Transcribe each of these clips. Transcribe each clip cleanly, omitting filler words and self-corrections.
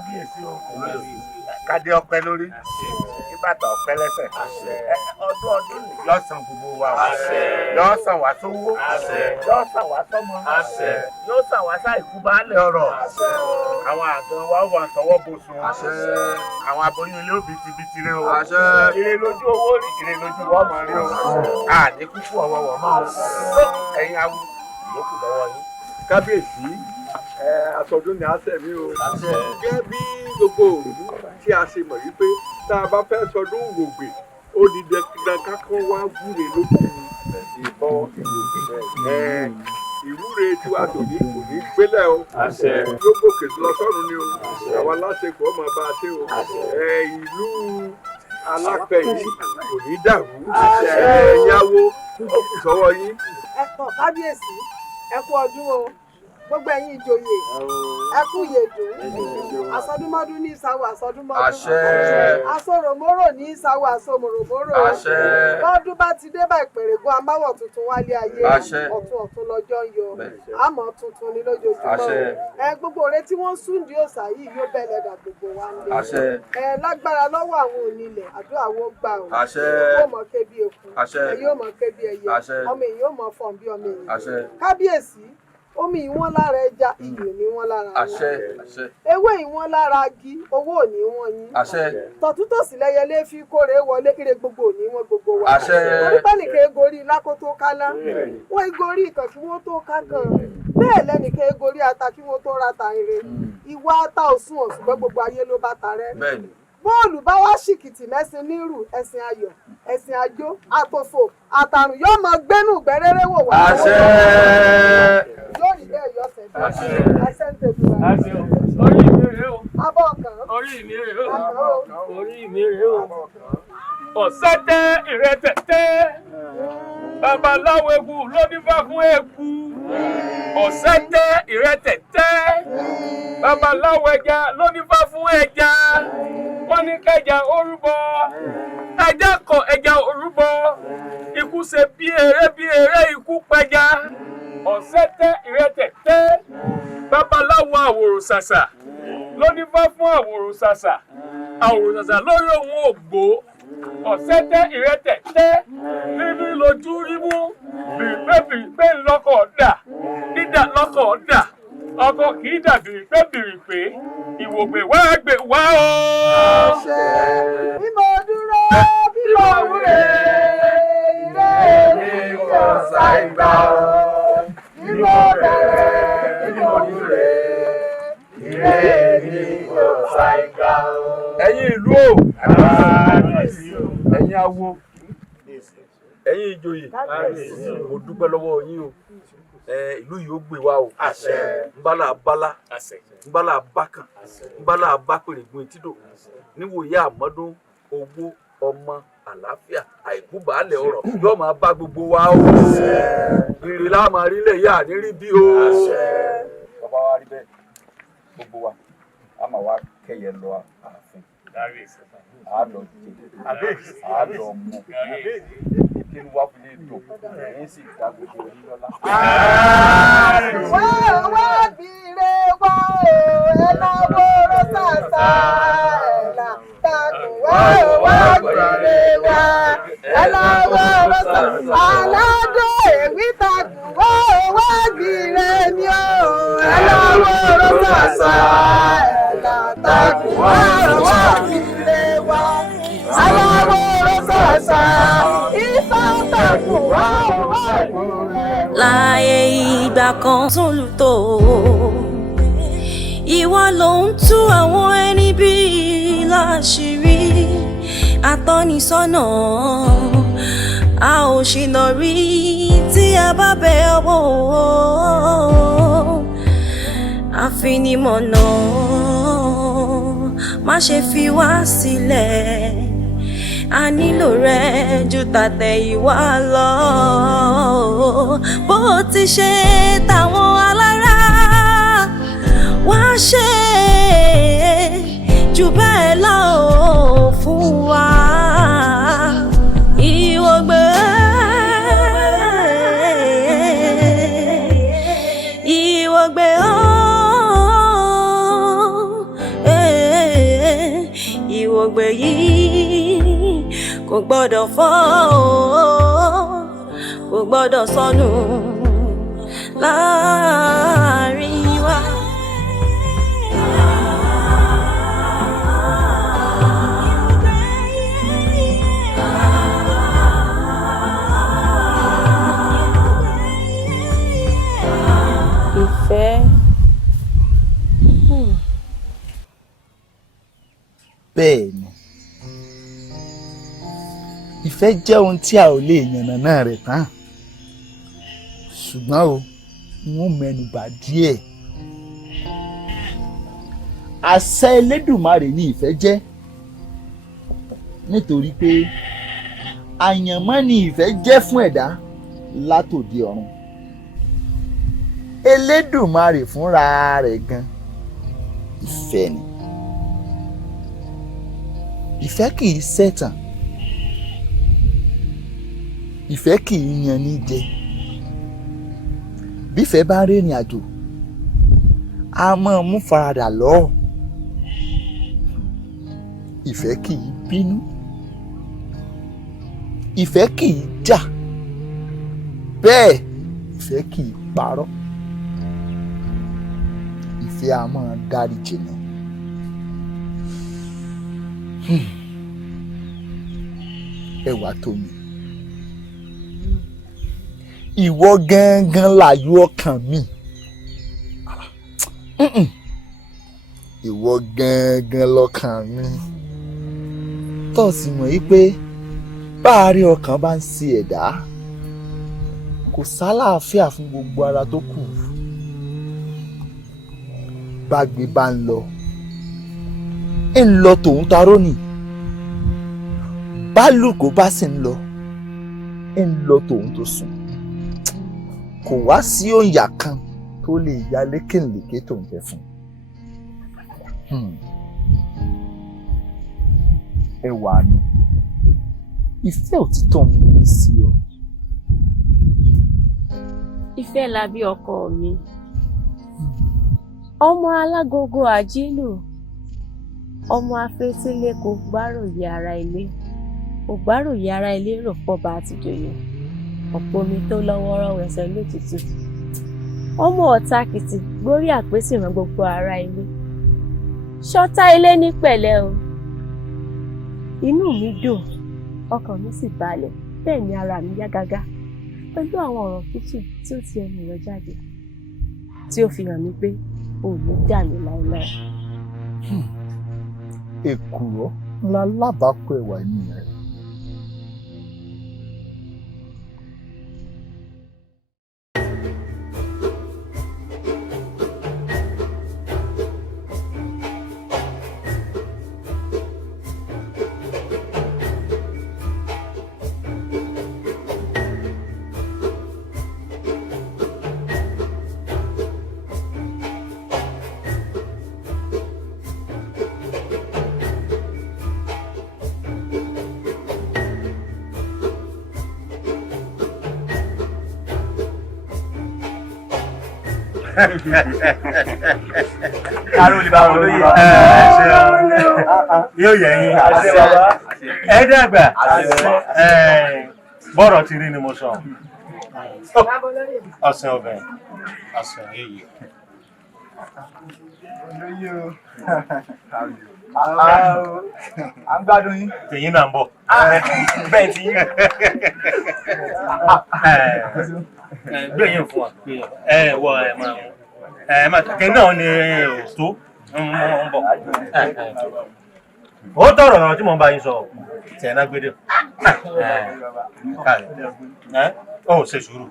kábíyèsí o kádé ọpẹ́ lórí ìbàtà ọpẹ́ lẹ́sẹ̀ ọdún yóò san gbogbo wa yóò san wá sówó yóò san wá sọ́mọ yóò san wá sáìkú baálé ọrọ̀ àwọn àgbọn wa wà tọwọ́ bọ̀sùn àwọn aboyún ilé òbí ti bí tiré o ire lójú owó rí ire lójú wọ́n mọ̀ rí o àdínkù fún ọwọ́ máa ẹ̀yin awo ìyókù lọ́wọ́ yín. kábíyèsí àtọ̀dún ni a tẹ̀mí o gẹ́gẹ́ bí gbogbo òru tí a ṣe mọ̀ wípé tá a bá fẹ́ sọdún wògbè ó di dandan kákan wá wúre lókè ìbọn ìwògbè ìwúre tiwa tòní kò ní gbélé o yóò gòkè lọ sọ́run ni o àwa láṣepọ̀ ọmọ bá a ṣe o ìlú alápẹ̀ yìí kò ní dàrú ẹ̀yáwó ó kù sọ́wọ́ yín. ẹ kọ kábíyèsí ẹ kú ọdún o gbogbo ẹ̀yin ìjòyè ẹ kú yèdùn àsọdúnmọ́dún ní ìsàwọ̀ àsọdúnmọ́dún àsọròmórò ní ìsàwọ̀ àsọmòròmórò lọ́dún bá ti dé bá ìpèrègùn amáwọ̀ tuntun wálé ayé ọ̀tún lọ́jọ́ ń yọ àmọ́ tuntun ní lójoojúmọ́ gbogbo ọ̀rẹ́ tí wọ́n sùn di òòṣà yìí yóò bẹ̀rẹ̀ dà gbogbo wa ń lé lágbára lọ́wọ́ àwọn onílẹ̀ àdúrà wo gbà ó yóò mọ̀ ké bí eku yóò mọ̀ ké bí ẹyẹ ọmọ èyí yóò mọ̀ fọ̀n bí ọmọ èyí kábíyèsí omi ìwọ́n lára ẹja iyì ní wọ́n lára yín ewé ìwọ́n lára agi owó ò ní wọ́n yín tọ̀tútòsí lẹ́yẹlé fi kórè wọlé ire gbogbo ò ní wọ́n gbogbo wa onípẹ́ nìkan egorí lákó tó kálá wọ́n egorí ìkàn kí wọ́n tó ká kan bẹ́ẹ̀ lẹ́nìkan egorí ata kí wọ́n tó rata ire ìwà ata òsùn ọ̀ṣùgbọ́n gbogbo ayé ló bá tarẹ́ bọ́ọ̀lù bá wá ṣìkìtì mẹ́sìn nírù ẹ̀sìn ayọ̀ ẹ̀sìn àjò àtòfò àtàrùn yóò máa gbẹ́nu gbẹ́rẹ́rẹ́ wò wá. yóò rí bẹ́ẹ̀ yọ ọ̀sẹ̀ bẹ́ẹ̀ ẹsẹ̀ ń tẹ̀lé wa. orí mi rèé o. abọ́ kan. orí mi rèé o. orí mi rèé o. ọ̀sẹ̀tẹ̀ ìrẹtẹ̀tẹ̀ babaláwo eku ló dífá fún eku. ọ̀sẹ̀tẹ̀ ìrẹtẹ̀tẹ̀ babaláwo ẹja ló dífá fún ẹja. wọ́n ní kẹjà orúbọ ẹja kọ ẹja orúbọ ikú ṣe bí eré ikú pẹja ọ̀sẹ̀tẹ̀ ìrẹtẹ̀tẹ̀ babaláwo àwòrò ṣàṣà ló ní fá fún àwòrò ṣàṣà lórí ohun ògbó ọ̀sẹ̀tẹ̀ ìrẹtẹ̀tẹ̀ rírí lójú rímú bìrìpé lọ́kọ̀ dà dídà lọ́kọ̀ dà ọkọ kì í dàbí bìrìpé ìwògbè wá gbè wá o. bí mo dúró bí mo wúre ire mi kò ṣàìgbà o. bí mo bẹ̀rẹ̀ bí mo wúre ire mi kò ṣàìgbà o. ẹ̀yin ìlú o ẹ̀yin awo ẹ̀yin ìjòyè mo dúpẹ́ lọ́wọ́ yín o ìlú yìí ó gbé wa o nbala abala nbala abakan nbala abapèrègùn etídò níwòye àmọ́dún owó ọmọ àlàáfíà àìkú baálẹ̀ ọrọ̀ yóò máa bá gbogbo wa o ire la máa rí lẹ̀ yá ní rí bí o. bàbá wa rí bẹ́ẹ̀ gbogbo wa a máa wá kẹ́yẹ lọ ààfin a lọ jẹ a lọ mú kí ni wàá fi lè dò èyí sì dá gbogbo yín lọ́lá. wá bìrè wá o ẹ náwó rọ́ṣàṣà ẹ̀là takùn wá bìrè wá ẹ náwó rọ́ṣàṣà aládé èwì takùn wá bìrè ni o ẹ náwó rọ́ṣàṣà ẹ̀là takùn wá bìrè wá aláwọ̀ rọ́ṣàṣà ifá takùn wá láyé ìgbà kan tún lù tó ìwọ ló ń tú àwọn ẹni bí láṣìírí atọ́nisọ́nà a ò ṣìnà rí tí a bá bẹ ọwọ́ àfinimọ̀nà má ṣe fi wá sílẹ̀ a nílò rẹ ju tàtẹ̀yìnwá lọ bó ti ṣe tàwọn alára wá ṣe jù bẹ́ẹ̀ lọ fún wa ìwọ̀gbẹ́ ìwọ̀gbẹ́ gbogbo èyí kò gbọ́dọ̀ fọ́ kò gbọ́dọ̀ sọnù láàrin wa. Ìfẹ́. Bẹ́ẹ̀ ni ìfẹ́ jẹ́ ohun tí a ò lè yànnàná rẹ̀ tán ṣùgbọ́n o wọ́n mẹ́nubà díẹ̀. Àṣẹ Elédùmarè ni ìfẹ́ jẹ́ nítorí pé àyànmọ́ ni ìfẹ́ jẹ́ fún ẹ̀dá látòde ọ̀run. Elédùmarè fúnra rẹ̀ gan ìfẹ́ ni. Ìfẹ́ kì í ṣẹ̀tàn, ìfẹ́ kì í yan ní jẹ. Bífẹ́ bá rìnrìn àjò a máa mú faradà lọ. Ìfẹ́ kì í bínú, ìfẹ́ kì í jà, bẹ́ẹ̀ ìfẹ́ kì í parọ́. Ìfẹ́ a máa dáríjì ni. Ẹwà tó mi, ìwọ gangan láyọ̀ ọkàn mi. Ìwọ gangan lọ́kàn mi. Tó sì mọ̀ yí pé báàrí ọkàn bá ń ṣe ẹ̀dá kò sálàáfíà fún gbogbo ara tó kù. Bágbé bá ń lọ tòun taró nì. Bálùkò bá sì ń lọ tòun tó sùn. Kò wá sí òǹyà kan tó lè ya lékèǹlékè tó ń jẹ fún. Ẹwà ni ìfẹ́ òtítọ́ mú mi sí ọ. Ìfẹ́ labí ọkọ mi, ọmọ alágogo àjílù, ọmọ afetíléko gbáròyé ara ilé, ògbáròyé ara ilé rò pọ́ba àtijọ́yè, ọ̀pọ̀ omi tó lọ́wọ́rọ́ wẹsẹ̀ lótìtù, ọmọ ọ̀tàkìtì gbórí àpèsè ràn gbogbo ara ilé, ṣọ́tá ilé ní pẹ̀lẹ́ o. Inú mi dùn, ọkàn mi sì balẹ̀, bẹ́ẹ̀ ni ara mi yá gágá pẹ̀lú àwọn ọ̀rọ̀ tútù tí ó ti ẹnu rẹ̀ jáde tí ó fi hàn mí pé ò ní dà mí láéláé. Èkùrọ́ ńlá lábàákọ ẹwà ènìyàn rẹ̀. Yóò yẹ yín ẹ dàgbà bọ́rọ̀ ti rí ni mo sọ. Ọ̀sẹ̀ ọbẹ̀ ọ̀sẹ̀ yìí. À ń gbádùn yín. Tèyín náà ń bọ̀. Bẹ́ẹ̀ ti yín. Gbé yín fún wa pé wọ máa kẹ̀kẹ́ náà ni tó ń bọ̀. Ó tọrọ ọ̀rọ̀ tí mo ń bá yín sọ tẹ̀ náà gbédè. Ó ṣe sùúrù.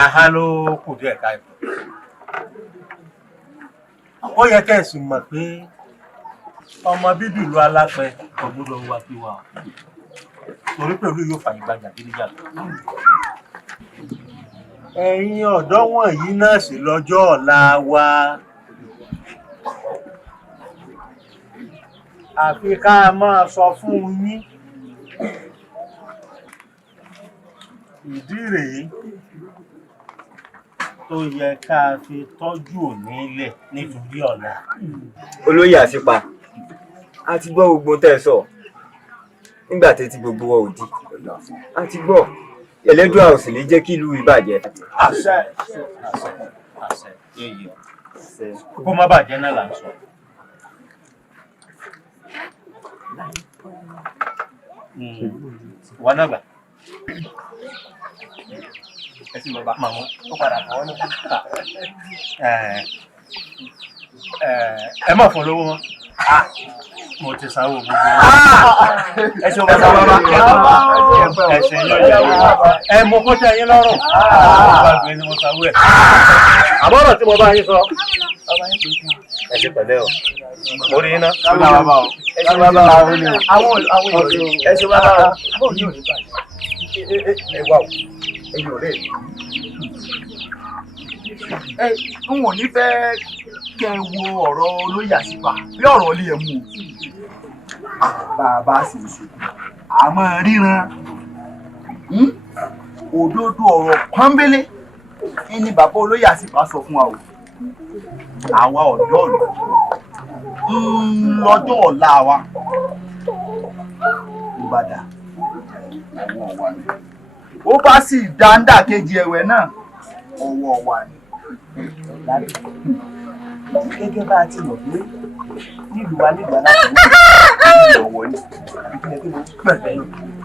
Àhá ló kù díẹ̀ káyọ̀. Ó yẹ kẹ́ ẹ sì mọ̀ pé ọmọ bíbí ìlú Alápẹ kò gbọ́dọ̀ wá kí wà torí pẹ̀lú yóò fàyè gbajà gíríjà. Ẹ̀yin ọ̀dọ́ wọ̀nyí náà sì lọ́jọ́ ọ̀la wa. Àfi ká máa sọ fún yín. Ìdí rèé tó yẹ ká fi tọ́jú òní lẹ̀ nítorí ọ̀la. Olóyè Àṣìpa, a ti gbọ́ gbogbo tẹ́ ẹ sọ nígbà tẹ́ ti gbogbo wa ò di a ti gbọ́ Ẹlẹ́dùà ò sì lè jẹ́ kí ìlú ìbàjẹ́. àṣẹ yeye kó má bàjẹ́ náà là ń sọ. Wọ́n náà gbà. Ẹ sì bàbá màmú ó padà fọwọ́ náà. Ẹ má fọ lówó mọ́. Mo ti sanwó gbogbo. Ẹ ṣe bàbá ẹ ṣe ẹ mo kó tẹ yín lọ́rùn. Gbàgbé ni mo sanwó ẹ̀. Àbọ̀rọ̀ tí mo bá yín sọ. Ẹ ṣe pẹ̀lẹ́ o. Mo rí iná. Ẹ ṣe bàbá o. Àwọn ẹ ṣe bàbá o. Ẹ wá o. Ẹyin ò lè. N ò ní fẹ́ kẹ́ ẹ wo ọ̀rọ̀ olóyè Àsìpà bí ọ̀rọ̀ ilé ẹ̀ mú o. Bàbá sì ń sọ àmọ́ ríran òdodo ọ̀rọ̀ pọ́nbélé ni bàbá olóyè Àsìpà sọ fún wa o. Àwa ọ̀dọ́ lọ́jọ́ ọ̀la wa ló bá dà ọwọ́ wa ni. Ó bá sì dáńdà kejì ẹ̀wẹ̀ náà ọwọ́ wa ni. Gẹ́gẹ́ bá a ti mọ̀ pé nílùú wa nígbà láti ní ọ̀wọ́ ni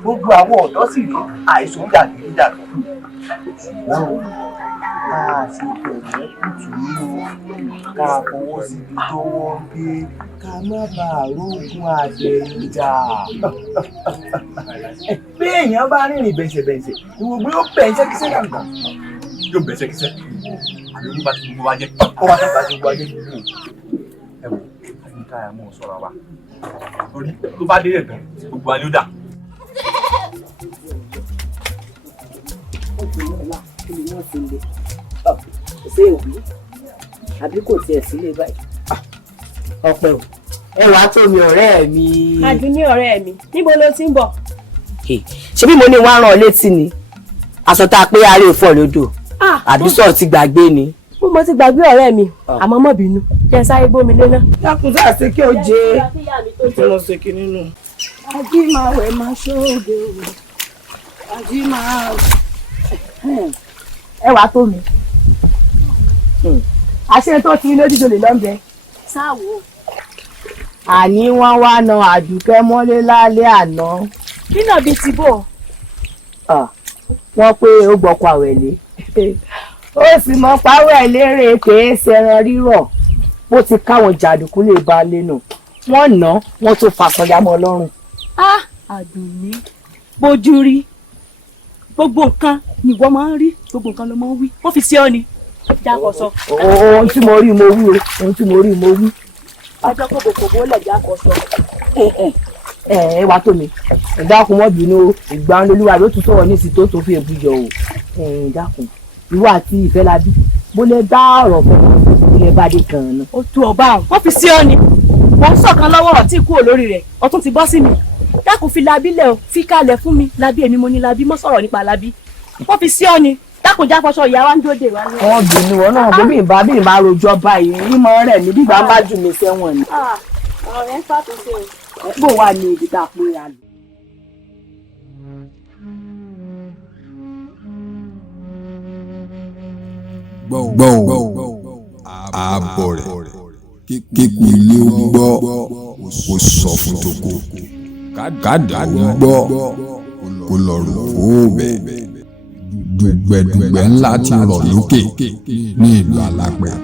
gbogbo àwọn ọ̀dọ́ sì rí àìsàn jàgídíjàgan ṣùgbọ́n ká ṣe pẹ̀lẹ́ kùtù nínú ká fọwọ́ síbi tó wọ́n gbé ká má bàa rógun àjẹjà. Bí èèyàn bá rìnrìn bẹ̀sẹ̀bẹ̀sẹ̀ ìwògbé ó bẹ̀ ṣẹ́kíṣẹ́ dàgbà yóò bẹ̀ ṣẹ́kíṣẹ́ àbí wọ́n bá ti gbogbo wa jẹ́ ó wá sábà ti gbogbo wa jẹ́ gbogbo ẹ wò ní káyà mọ́ sọ̀rọ̀ wa torí tó bá dé ẹ̀gbẹ́ gbogbo wa ni ó dà. ṣé òbí àbí kò tiẹ̀ sílé báyìí. ọpẹ́ o ẹ wàá tó mi ọ̀rẹ́ mi. Àdùnní ọ̀rẹ́ mi níbo ló ti ń bọ̀. ṣé bí mo ní wàá rán ọ létí ni aṣọ tá a pé aré ìfọ̀ lódò àbí sọ ti gbàgbé ni. Mo ti gbàgbé ọ̀rẹ́ mi àmọ́ mọ́ bínú jẹ́ sáré gbómi lé náà. dákun sáà ṣe kí o jẹ tí mo ṣe kí nínú. ají máa wẹ̀ máa ṣóògùn ají máa. ẹ wàá tó mi. àṣẹ tó ti lójú tó lè lọ́nbẹ. sáwo. àní wọ́n wá na Àdùkẹ́ mọ́lé lálẹ́ àná. nínà bíi ti bò. wọ́n pé ó gbọ́kọ̀ àwẹ̀lé ó sì mọ páwẹ̀ lérè kèé ṣẹran rírọ̀ bó ti káwọn jàǹdùkú lè ba lẹ́nu wọ́n ná wọ́n tó fàṣọyà mọ́ lọ́rùn. Àdùnní bójú rí gbogbo nǹkan ni wọ́n máa ń rí gbogbo nǹkan ló máa ń wí wọ́n fi sí ọ ni jákọ̀sọ. ohun tí mo rí mo wí o ohun tí mo rí mo wí. ọjọ́ kòkòkò lẹ̀ jákọ̀sọ. ẹ wá tó mi ìdákun mọ́ bínú ìgbà olúwa ló tún sọ̀rọ̀ ní ìsìn tó fi èbú yọ o ìdákun ìwọ àti Ìfẹ́lábí bó lè bá ọ̀rọ̀ fún ilé bá dé kan náà. ó tú ọba àwọn wọ́n fi sí ọ ni wọ́n ń sọ̀kan lọ́wọ́ ọ̀tí kúrò lórí rẹ̀ ọtún ti bọ́ sí mi dákun fi Lábí lẹ̀ o fi kalẹ̀ fún mi Lábí èmi mo ní Lábí mọ́ sọ̀rọ̀ nípa Lábí wọ́n fi sí ọ ni dákun jáfọṣọ ìyá wa ń dóde wa ní. wọ́n bínú wọn náà bí mi bá rojọ́ báyìí ìmọ̀ rẹ̀ ní bí bá jù mí sẹ́wọ̀n ni. ọ̀rẹ́ ń fàtúnṣe o. bó wà ní ibi tá a pè é. gbọ́ ààbọ̀ rẹ̀ kíkú ilé ó gbọ́ kó sọ fún toko kádà ó gbọ́ kó lọ rò ó bẹ̀. dùgbẹ̀dùgbẹ̀ ńlá ti rọ̀ lókè ní ìlú Alápẹ̀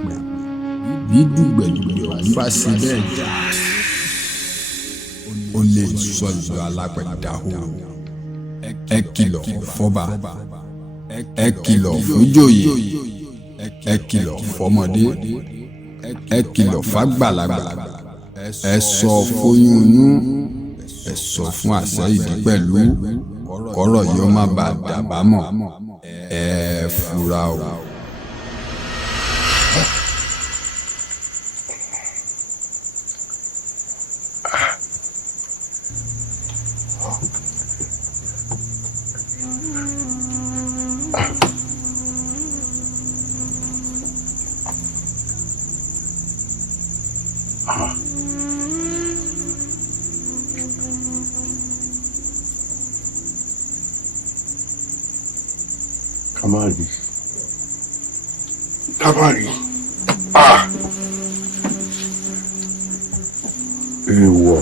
bí dùgbẹ̀dùgbẹ̀ ọ̀hún bá ṣe bẹ́ẹ̀ jà ó lè sọ ìlú Alápẹ̀ dahoro. ẹ kìlọ̀ fọ́ba ẹ kìlọ̀ fújòyè ẹ kìlọ̀ fọ́mọdé ẹ kìlọ̀ fàgbàlagbà ẹ sọ fóyúnú ẹ sọ fún àṣẹ ìdí pẹ̀lú kọ́rọ̀ yóò má bàa dàbámọ̀ ẹ fura o. Kamari. Èèwọ̀.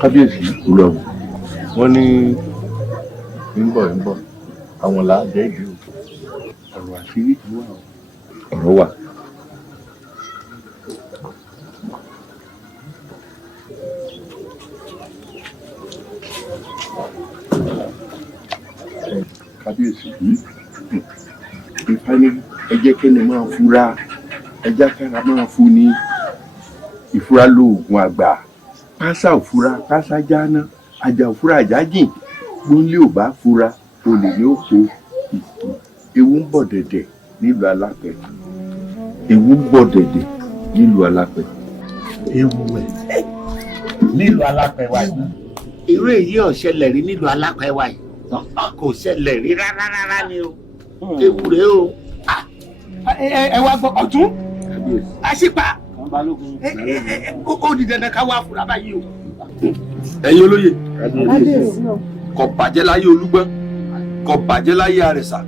Kábíyèsí lọ wọ́n ní ń bọ̀ àwọn làájẹ́ ìlú ọ̀rọ̀ àṣírí ti wà ọ̀rọ̀ wà. Kábíyèsí ìfani ẹ jẹ́ kẹ́ni máa fura ẹ jẹ́ kára máa fún ní ìfura lóògùn àgbà pásá òfura pásá jáná àjà òfura àjà jìn gbóńlé ò bá fura olè ní òkò ewu ń bọ̀ dẹ̀dẹ̀ nílùú Alápẹ̀ ewu ń bọ̀ dẹ̀dẹ̀ nílùú Alápẹ̀. ewu ẹ̀ nílùú Alápẹ̀ wa yìí irú èyí ò ṣẹlẹ̀ rí nílùú Alápẹ̀ wa yìí kò ṣẹlẹ̀ rí rárá ni o ewu rèé o. ẹ wá gbọ́ ọ̀tún àṣìpà ó di dandan ká wá fúra báyìí o. ẹ̀yin olóyè kò bàjẹ́ láyé Olúgbọ́n kò bàjẹ́ láyé Àrẹ̀sà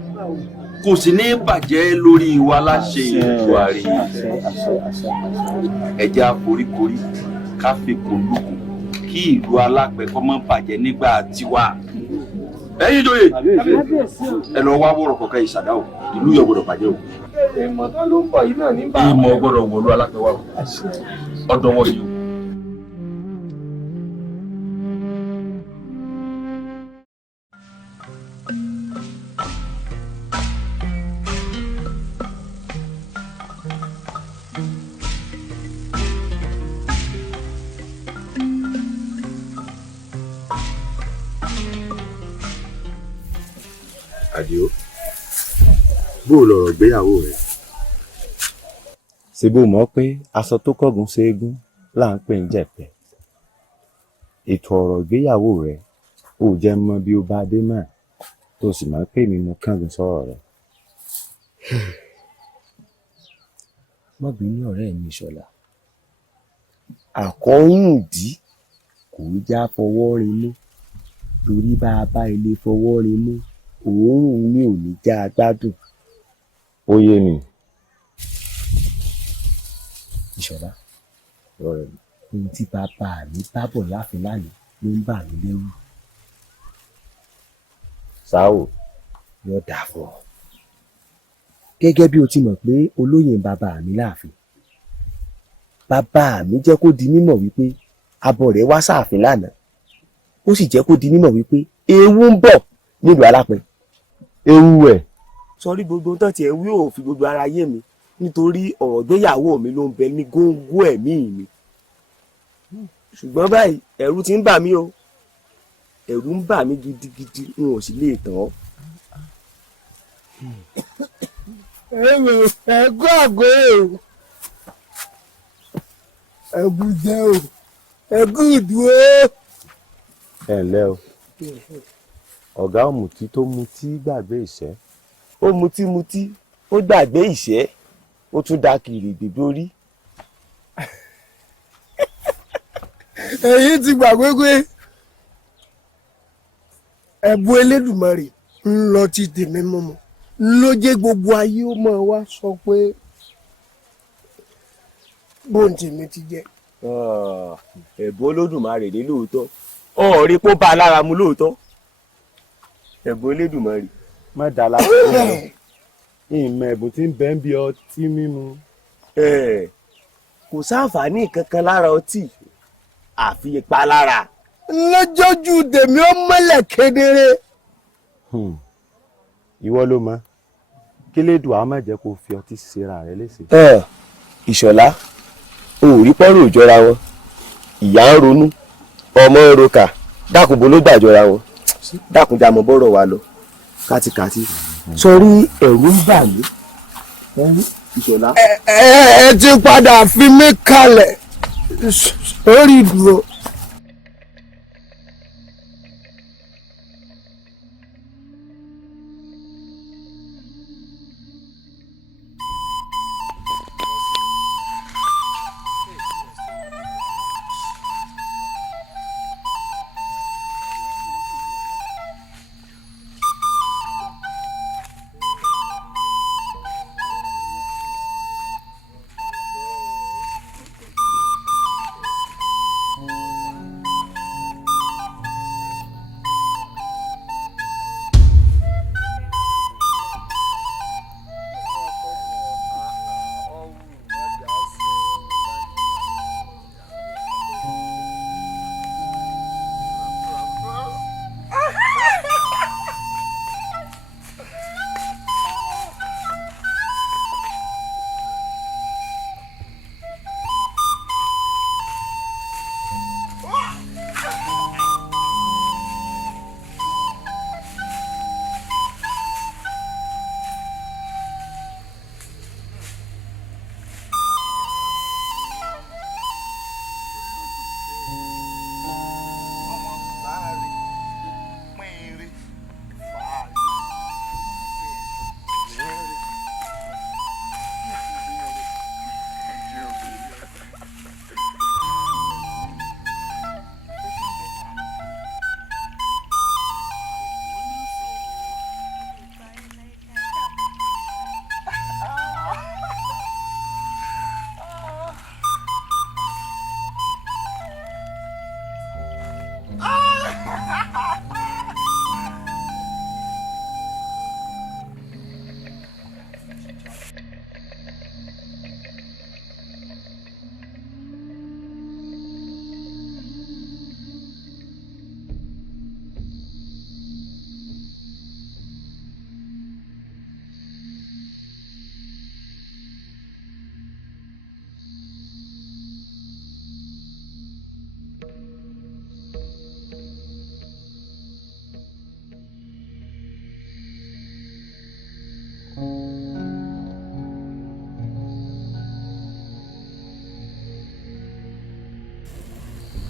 kò sì ní bàjẹ́ lórí wa láṣẹ ìlú àrí ẹ̀jẹ̀ àforíkorí ká fi kòlùkù kí ìlú Alápẹ̀ kó má bàjẹ́ nígbà tiwa. ẹ̀yin ìjòyè ẹ lọ wá wọ̀rọ̀ kọ̀ọ̀kan ìṣàdá o ìlú yóò gbọdọ̀ bàjẹ́ o. ìmọ̀ tó ló ń bọ̀ yìí náà ní bá. ìmọ̀ gbọdọ̀ wọ̀lú Alápẹ̀ wa ọdọ̀ wọ̀ yìí o. Àdìó bó lọ̀rọ̀ gbéyàwó rẹ̀. ṣé bó mọ̀ pé aṣọ tó kọ́gun ṣeégún là ń pè ń jẹ̀pẹ̀ ètò ọ̀rọ̀ ìgbéyàwó rẹ̀ ò jẹ́ mọ̀ bí ó bá dé mọ́ tó sì máa ń pè mí mo kángun sọ̀rọ̀ rẹ̀. mọ́bìnrin ọ̀rẹ́ mi Ìṣọ̀lá àkọ́yùndí kò já fọwọ́ rinú torí bá a bá ilé fọwọ́ rinú òórùn mi ò ní já a gbádùn. ó yé mi. Ìṣọ̀lá ọ̀rẹ́ mi ohun tí bàbá mi bá bọ̀ láàfin lánàá ló ń bà mí lẹ́rù. sáò yóò dà fún ọ. gẹ́gẹ́ bí o ti mọ̀ pé olóyè ń bàbá mi láàfin bàbá mi jẹ́ kó di mímọ̀ wípé abọ̀ rẹ̀ wá sáàfin lánàá ó sì jẹ́ kó di mímọ̀ wípé ewu ń bọ̀ nílùú Alápẹ̀. ewu ẹ̀. sọrí gbogbo tán tiẹ̀ wí ò fi gbogbo ara yé mi nítorí ọ̀rọ̀ ìgbéyàwó mi ló ń bẹ ní góńgó ẹ̀mí mi ṣùgbọ́n báyìí ẹ̀rù ti ń bà mí o ẹ̀rù ń bà mí gidigidi n ò sì lè tàn ọ́. ẹ̀gbọ́n àgọ́ o ẹ̀gùn jẹ́ o ẹ̀gùn ìdúró. ẹ ǹlẹ́ o ọ̀gá ọ̀mùtí tó mutí gbàgbé ìṣẹ́. ó mutí ó gbàgbé ìṣẹ́ ó tún da kiri gbígbórí. èyí ti gbàgbé pé ẹ̀bùn Elédùmarè ń lọ ti tèmi mọ́mọ́ ló jẹ́ gbogbo ayé ó máa wá sọ pé bóun tèmi ti jẹ́. ẹ̀bùn Olódùmarè dé lóòótọ́ ọ̀ọ́rí pó bá a lára mu lóòótọ́ ẹ̀bùn Elédùmarè. má dá lápẹ̀ ìmọ̀ ẹ̀bùn tí ń bẹ ń bí ọtí mímu. kò sáǹfààní kankan lára ọtí àfi ìpalára. lójoojú tèmi ó mọ́lẹ̀ kedere. ìwọ ló mọ̀ kí lédùn á má jẹ́ kó fi ọtí ṣera rẹ léṣe. Ìṣọ̀lá o ò rí pọ́nrọ̀ òjọra wọn ìyá ń ronú ọmọ ń roka dákun bó ló gbàjọra wọn dákun já mọ bọ́rọ̀ wa lọ kátikàti sọrí ẹ̀rù ń bà mí. Ìṣọ̀lá. ẹ ti padà fi mí kalẹ̀ sórí ìdúró.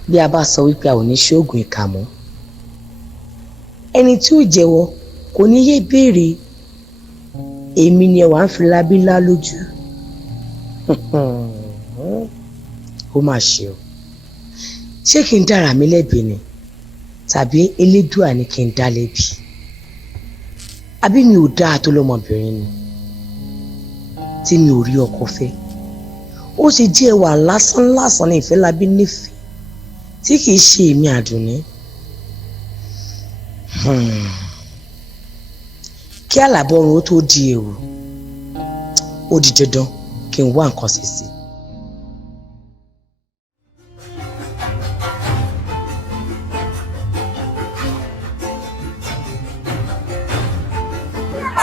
bí a bá sọ wípé a ò ní ṣoògùn ìkà mọ́ ẹni tí ó jẹ́wọ́ kò ní yé béèrè èmi ni ẹwà ń fi labí ńlá lójú ó mà ṣe o ṣé kí n dára mi lẹ́bi ni tàbí elédùà ni kí n dá lẹ́bi àbí mi ò dáa tó lọ́mọbìnrin ni tí mi ò rí ọkọ fẹ́ ó ṣe jẹ́ ẹwà lásán ní ìfẹ́ labí nífẹ̀ẹ́ tí kì í ṣe èmi Àdùnní kí àlàbọ̀run ó tó di èrò ó di dandan kí n wá nǹkan ṣe sí i.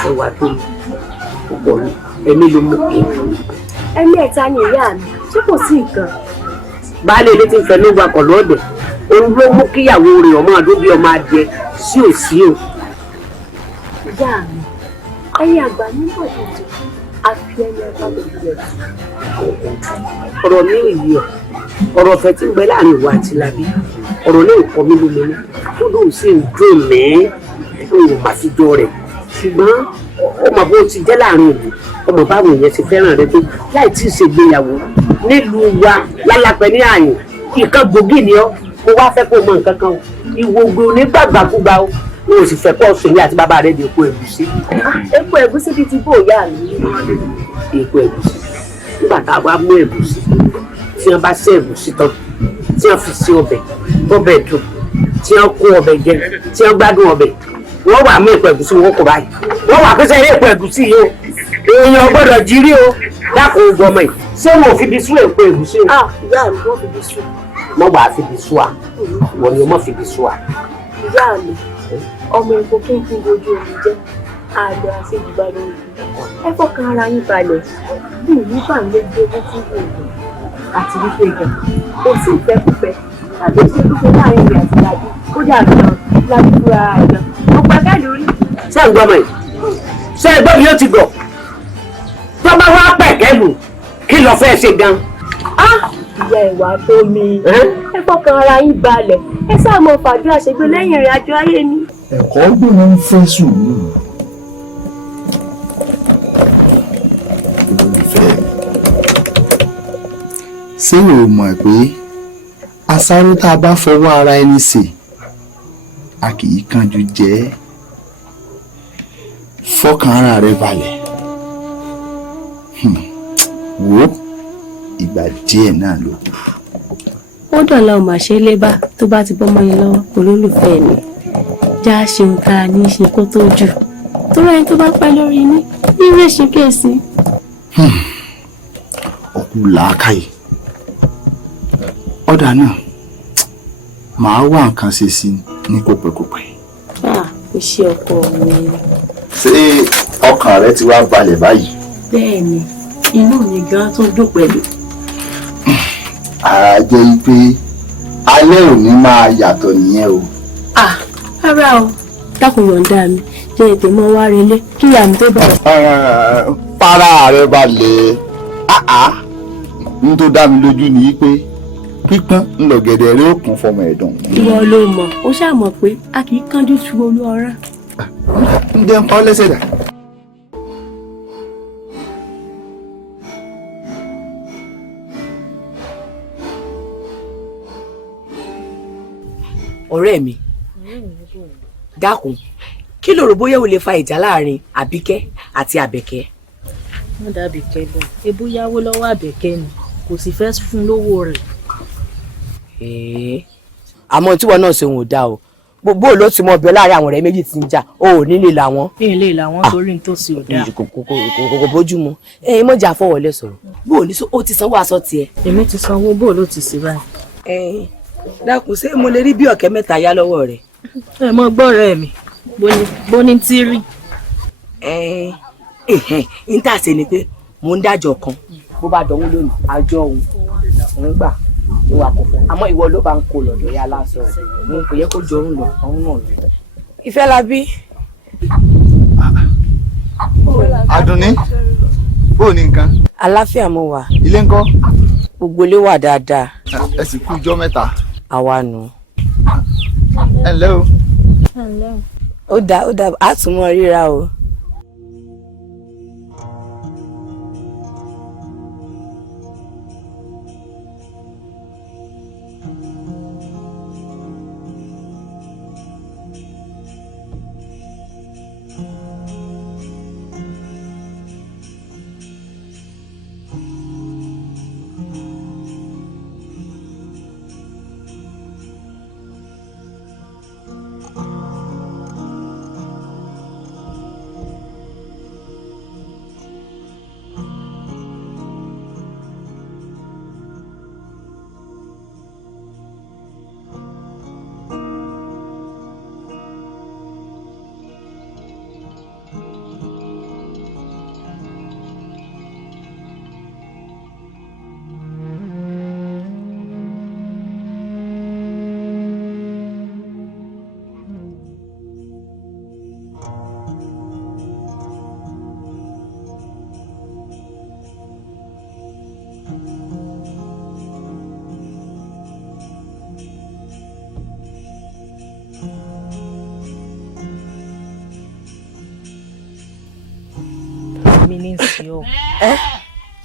ẹwà tó púpọ̀ ní ẹ̀mí ló mú kí. ẹ̀mí ẹ̀ta ni ìyá mi ṣé kò sí nǹkan. baálé ilé ti ń fẹ́ ló wakọ̀ lọ́dẹ̀ òun ló mú kíyàwó rẹ̀ ọmọ àdó bí ọmọ adìẹ sí òsì o. ìyá mi ẹ̀yin àgbà nígbà tuntun àfi ẹni ẹ̀ka lójú rẹ̀. ọ̀rọ̀ mi ò yí ọ ọ̀rọ̀ ọ̀fẹ́ tí ń bẹ láàrin ìwà àti làbí ọ̀rọ̀ náà kọ́ mi lómi ní tó lóun sì ń dùn mí òun ò má fi jọ rẹ̀ ṣùgbọ́n ọmọ bó ti jẹ́ láàrin ìlú ọmọ báwo èèyàn ti fẹ́ràn rẹ tó láì tí ì ṣègbéyàwó nílùú wa lálápẹ́ ní àyìn nǹkan gbòógì ni ọ́ mo wá fẹ́ kó mọ nǹkan kan o ìwògbè ò ní gbàgbàkúgbà o mo sì fẹ́ kọ́ sùn ní àti bàbá rẹ̀ di epo ẹ̀gúsí. epo ẹ̀gúsí bíi ti bó ìyá mi. epo ẹ̀gúsí nígbà tá a wá mú ẹ̀gúsí tí wọ́n bá ṣe ẹ̀gúsí tán tí wọ́n fi sí ọbẹ̀ bọ́bẹ̀ dùn tí wọ́n kó ọbẹ̀ jẹ tí wọ́n gbádùn ọbẹ̀ wọ́n wà mú epo ẹ̀gúsí wọn kò báyìí wọ́n wà pèsè eré epo ẹ̀gúsí yìí o èèyàn gbọ́dọ̀ jírí o dákun gbọmọ yìí ṣé wọn ò fi bí sún epo ẹ̀gúsí o. ìyá mi wọ́n fi bí sún. wọ́n wà á fi bí sún a wọ́n ni wọ́n fi bí sún a. ìyá mi ọmọ epo kínkín dojú omi jẹ́ àlọ́ àti ìgbàlódé ẹ fọkàn ara yín balẹ̀ bí ìlú bá ń lé gbé fún oògùn àti wípé gan kò sí ìfẹ́kùfẹ́ tàbí ìṣekúfẹ́ láàrin ìrìn àti ìlàjì ó dà gan láti fúra àìgan gbogbo ẹgbẹ́ lórí. ṣé ń gbọ́mọ yìí ṣé ẹgbẹ́ mi yóò ti gọ̀ tó bá wá pẹ̀kẹ́ lù kí lọ fẹ́ ṣe gan. ìyá ìwà tó mi ẹ fọkàn ara yín balẹ̀ ẹ sáà mọ fàdúrà ṣègbè lẹ́yìn ìrìn àjò ayé mi. ẹ̀kọ́ gbóná ń fẹ́ sùúrù. ṣé o mọ̀ pé àṣàrò tá a bá fọwọ́ ara ẹni sè a kì í kánjú jẹ ẹ́ fọkàn ara rẹ balẹ̀ wò ó ìgbà díẹ̀ náà ló kù. ó dọ̀la ò mà ṣe é lébà tó bá ti bọ́mọ yẹn lọ́wọ́ olólùfẹ́ mi já ṣeun ká ní í ṣe kó tó jù tó rẹ̀ tó bá pẹ́ lórí ní irú èṣù kèsì. ọkù làákàyè ọ̀dà náà màá wá nǹkan ṣe sí ní kópẹ́kópẹ́. ó ṣe ọkọ mi. ṣé ọkàn rẹ ti wá balẹ̀ báyìí. bẹ́ẹ̀ ni inú mi gan tún dùn pẹ̀lú. àá jẹ́ pé alẹ́ òní máa yàtọ̀ nìyẹn o. rárá o dákun yọ̀ǹda mi jẹ́ ètè mọ́ wá relé kí ìyá mi tó bá wà. para rẹ balẹ̀ n tó dá mi lójú ni pé pípọ́n ńlọgẹ̀dẹ̀ rẹ ó kún fọmọ ẹ̀dùn. ìwọ ló mọ̀ ó ṣàmọ̀ pé a kì í kánjú tu olú ọ̀rá. ń jẹ́ ń pa ọ́ lẹ́sẹ̀ dà. ọ̀rẹ́ mi dákun kí ló rò bóyá o lè fa ìjà láàrin Àbíkẹ́ àti Àbẹ̀kẹ́. wọ́n dàbí kẹ́bọ̀ ebú yáwó lọ́wọ́ Àbẹ̀kẹ́ ni kò sì fẹ́ fún lówó rẹ̀. àmọ́ tíwọ náà ṣe òun ò dáa o gbogbo ló ti mọ ọbẹ̀ láàrin àwọn ọ̀rẹ́ méjì tí ń jà o ò nílé làwọn. ní ilé làwọn torí ní tó sì ò dáa. kò bójú mu mọ̀jà fọwọ́lẹ̀ sọ̀rọ̀ bó o ní o ti sanwó aṣọ tiẹ̀. èmi ti sanwó bó ló ti sí báyìí. dákun ṣé mo lè rí bí ọ̀kẹ́ mẹ́ta yá lọ́wọ́ rẹ̀. ẹ mọ gbọ́rọ̀ mi bó ní tí rí. n tà ṣe ni pé mò ń dájọ́ kan bó bá dọ̀wọ́ lónìí àjọ òun gbà ló wà kó fún àmọ́ ìwọ ló bá ń kó lọ́dọ̀ yá lásán mo kò yẹ kó jọrún lọ ọ̀hún náà lọ. ìfẹ́ la bí. Àdùnní bó ní nǹkan. àlàáfíà mo wà. ilé ńkọ́. gbogbo ilé wà dáadáa. ẹ sì kú ijọ́ mẹ́ta. àwa nù. Hello. Hello. Ó dà á tún mọ́ ríra o.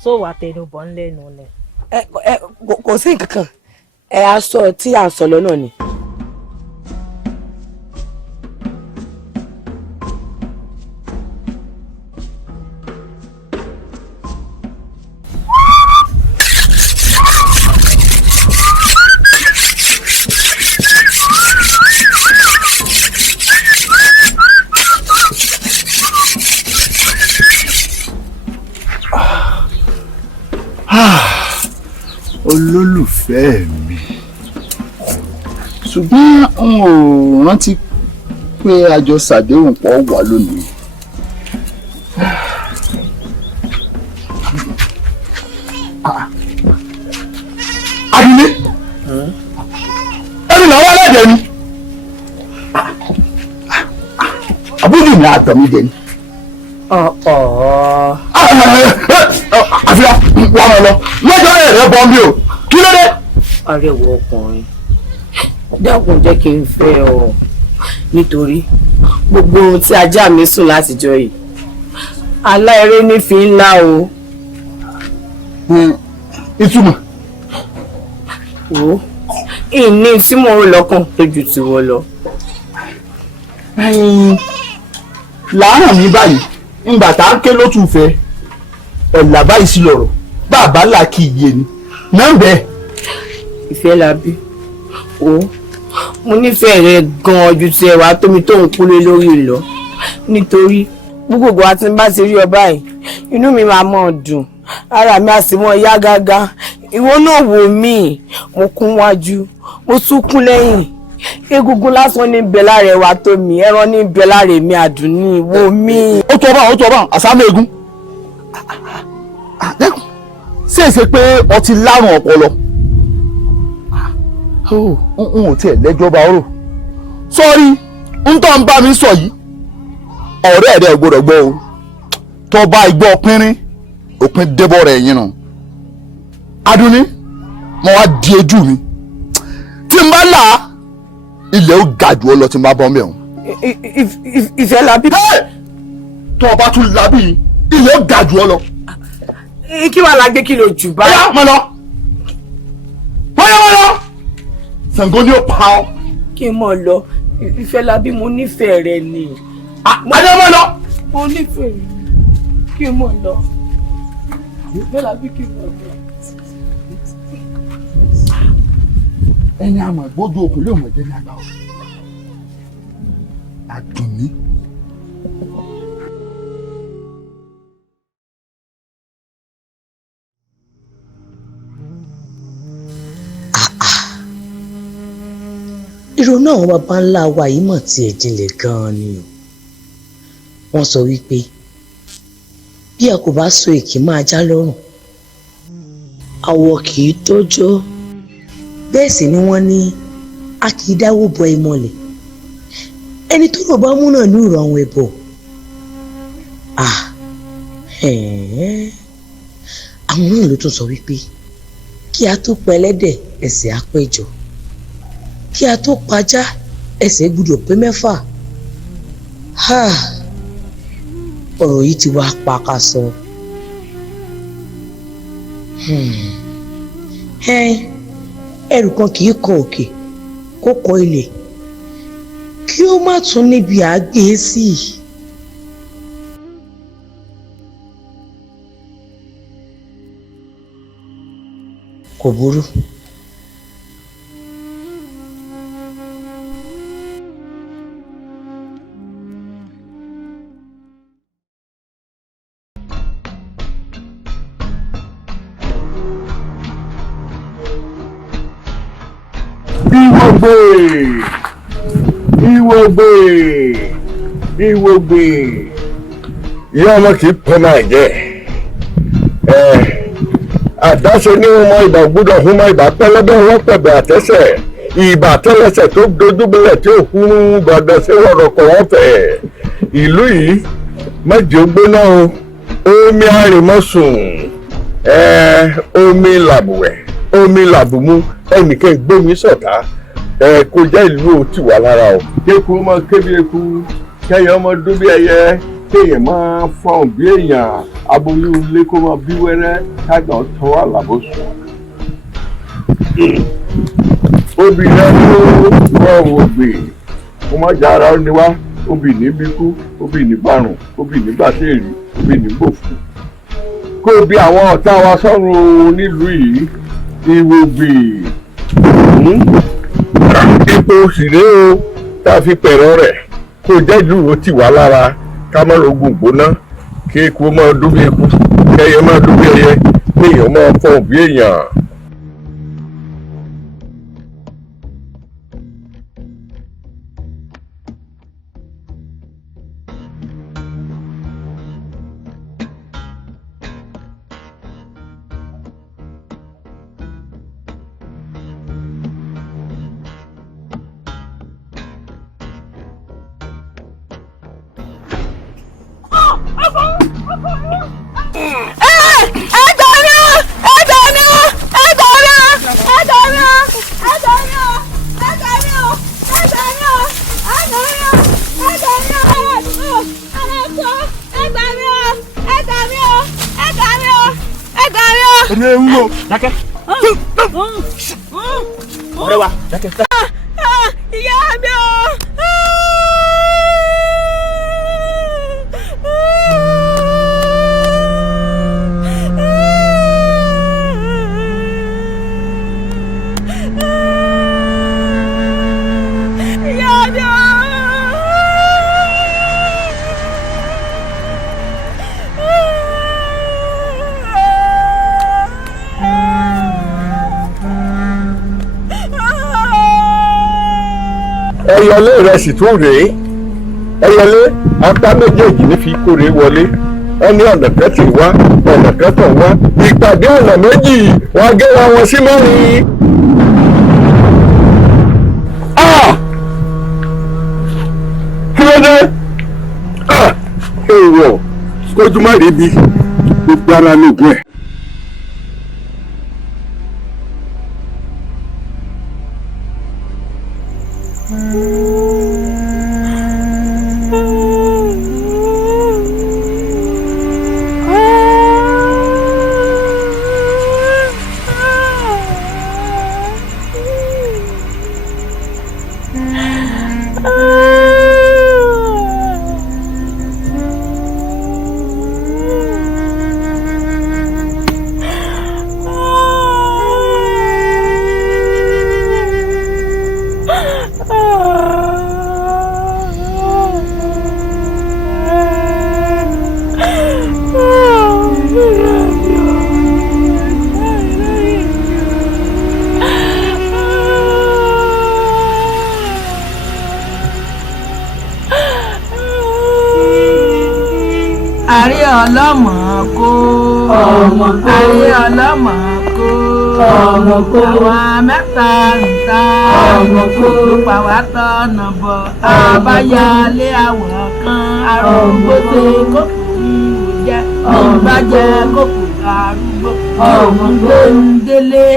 So wà tẹnubọ̀ ńlẹ́nu lẹ̀. Kò sí nǹkan kan aṣọ tí à ń sọ lọ́nà ni. Olólùfẹ́ mi, ṣùgbọ́n n ò rántí pé a jọ ṣàdéhùn pọ̀ wà lónìí. Adúlé ẹni làwọn aládẹ ni àbújù ni àtọ̀mí jẹ ni. Àfíà wà wọn lọ lọ́jọ́ ẹ̀rẹ́ bọ́ mi o kí ló dé. Arẹwà ọkùnrin dákun jẹ́ kí n fẹ́ ọ nítorí gbogbo ohun tí ajá mi sùn látijọ́ yìí aláìrè ní fi ńlá o. Ìtumọ̀. Wo ìní tí mo rò lọ́kàn tó ju tiwọ lọ. Láàárọ̀ mi báyìí ńgbà tá a ké ló tún fẹ́ ọ̀là báyìí sí lọ̀rọ̀ bàbá là kì í yé ni náà bẹ́ẹ̀. Ìfẹ́ la bí o mo nífẹ̀ẹ́ rẹ gan-an ju ti ẹwà tómi tó ń kúlé lórí lọ nítorí gbogbo àti bá ti rí ọ báyìí inú mi máa mọ̀ dùn ara mi á sì mọ̀ yá gágá ìwọ náà wò mí mo kún wájú mo tún kún lẹ́yìn egungun lásán ní bẹ lára ẹwà tó mi ẹran ní bẹ lára èmi àdùnní wò mí. ó tó ọba àsámú egun ṣèṣe pé ọtí lárùn ọpọlọ n ò tiẹ̀ lẹ́jọ́ bá rò sọ́rí ń tọ́ ń bá mi sọ yìí ọ̀rẹ́ rẹ̀ gbọ́dọ̀ gbọ́ o tó bá igbó pínrín òpin débọ̀ rẹ̀ yín nù Adúnní mo wá di ojú mi tí n bá là ilẹ̀ ó ga jù ọ lọ tí n bá bọ́ mẹ́rin. Ìfẹ́ làbí. tó o bá tún làbí ilẹ̀ ó ga jù ọ lọ. Kí wàá la gbé kìlò jù báyìí. bóyá mo lọ Ṣàngó ni ó pa ọ́. Kí n mọ̀ lọ Ìfẹ́ làbí mo nífẹ̀ẹ́ rẹ ni. Adé mo lọ. Mo nífẹ̀ẹ́ rẹ kí n mọ̀ lọ Ìfẹ́ làbí kí n mọ̀ lọ. Ẹni àmọ̀ ìgbójú okùn lè mọ̀ jẹ́ ní àgbà ọ̀. Àdùnní. ìrònú àwọn baba ńlá wa yìí mọ̀ tí ẹ̀ jinlẹ̀ gan-an ni o. Wọ́n sọ wípé bí a kò bá so èkì máa já lọ́rùn àwọ̀ kì í tọ́jọ́ bẹ́ẹ̀ sì ni wọ́n ní a kì í dáwọ́ bọ ìmọ̀lẹ̀ ẹni tó rọ̀ bá mú náà ní ìrọ̀ àwọn ẹ̀bọ̀. Àwọn náà ló tún sọ wípé kí a tó pa ẹlẹ́dẹ̀ ẹsẹ̀ á péjọ kí a tó pajá ẹsẹ̀ gbọ́dọ̀ pé mẹ́fà. Ọ̀rọ̀ yìí ti wá pakasọ. Ẹrù kan kì í kọ òkè kó kọ ilẹ̀ kí ó má tún níbi àgbé sí. Kò burú. Ìwògbè ìyá ọmọ kì í pẹ́ máa jẹ́ àdáṣe ní ọmọ ìbà gbúdọ̀ fún ọmọ ìbà pẹ́lẹ́bẹ́ wọn pẹ̀bẹ̀ àtẹ́sẹ̀ ìbà tẹ́lẹsẹ̀ tó dojúbọlẹ̀ tí ò kún gbọdọ̀ sí ọ̀rọ̀ kọ̀ wọ́n fẹ̀ ìlú yìí mẹ́jọ gbóná o omi àrèmọ́sùn omi làbùwẹ̀ omi làbùmú ẹnìkan gbómi sọ̀tá kò jẹ́ ìlú ò tì wá lára o. kéku ọmọ kébi eku kẹyẹ ọmọ dún bí ẹyẹ kéèyàn máa fọhùn bí èèyàn aboyún ilé kó máa bí wẹ́rẹ́ kágbọn tọ́ àlàbòsùn. obìnrin ló wọ́n wò gbè kó má já ara ní wá obì ní bíkú obì ní bàrùn obì ní bàtẹ́ẹ̀rì obì ní gbòfù. kó bí àwọn ọ̀tá wa sọ́run nílùú yìí Ìwògbè. ipò òṣèré o tá a fi pẹ̀rọ rẹ̀ kó jẹ́ ìlú ò tì wá lára ká má rogun gbóná kí eku máa dún bí eku kẹyẹ máa dún bí ẹyẹ kéèyàn máa fọhùn bí èèyàn. ọ̀rẹ́ wa dákẹ́. ìyá mi o. ẹyọlé rẹ̀ sì tún rèé ẹyọlé apá méjèèjì ní fi kórè wọlé ẹni ọ̀nà kẹtì wá ọ̀nà kẹtọ̀ wá ìpàdé ọ̀nà méjì wọn á gẹ́ra wọn sí mẹ́rin. kí ló dé èèwọ̀ kójú má rí bi gbogbo ara lóògùn ẹ̀. ọlọ́mọ kó ayé ọlọ́mọ kó àwọn mẹ́ta nǹka pàwá tọ̀nà bọ̀ àbáyálé àwọ̀ kan àrùn gbòsè kókò ìwò jẹ́ ìbàjẹ́ kókò. arúgbó ọmọ gbóńdélé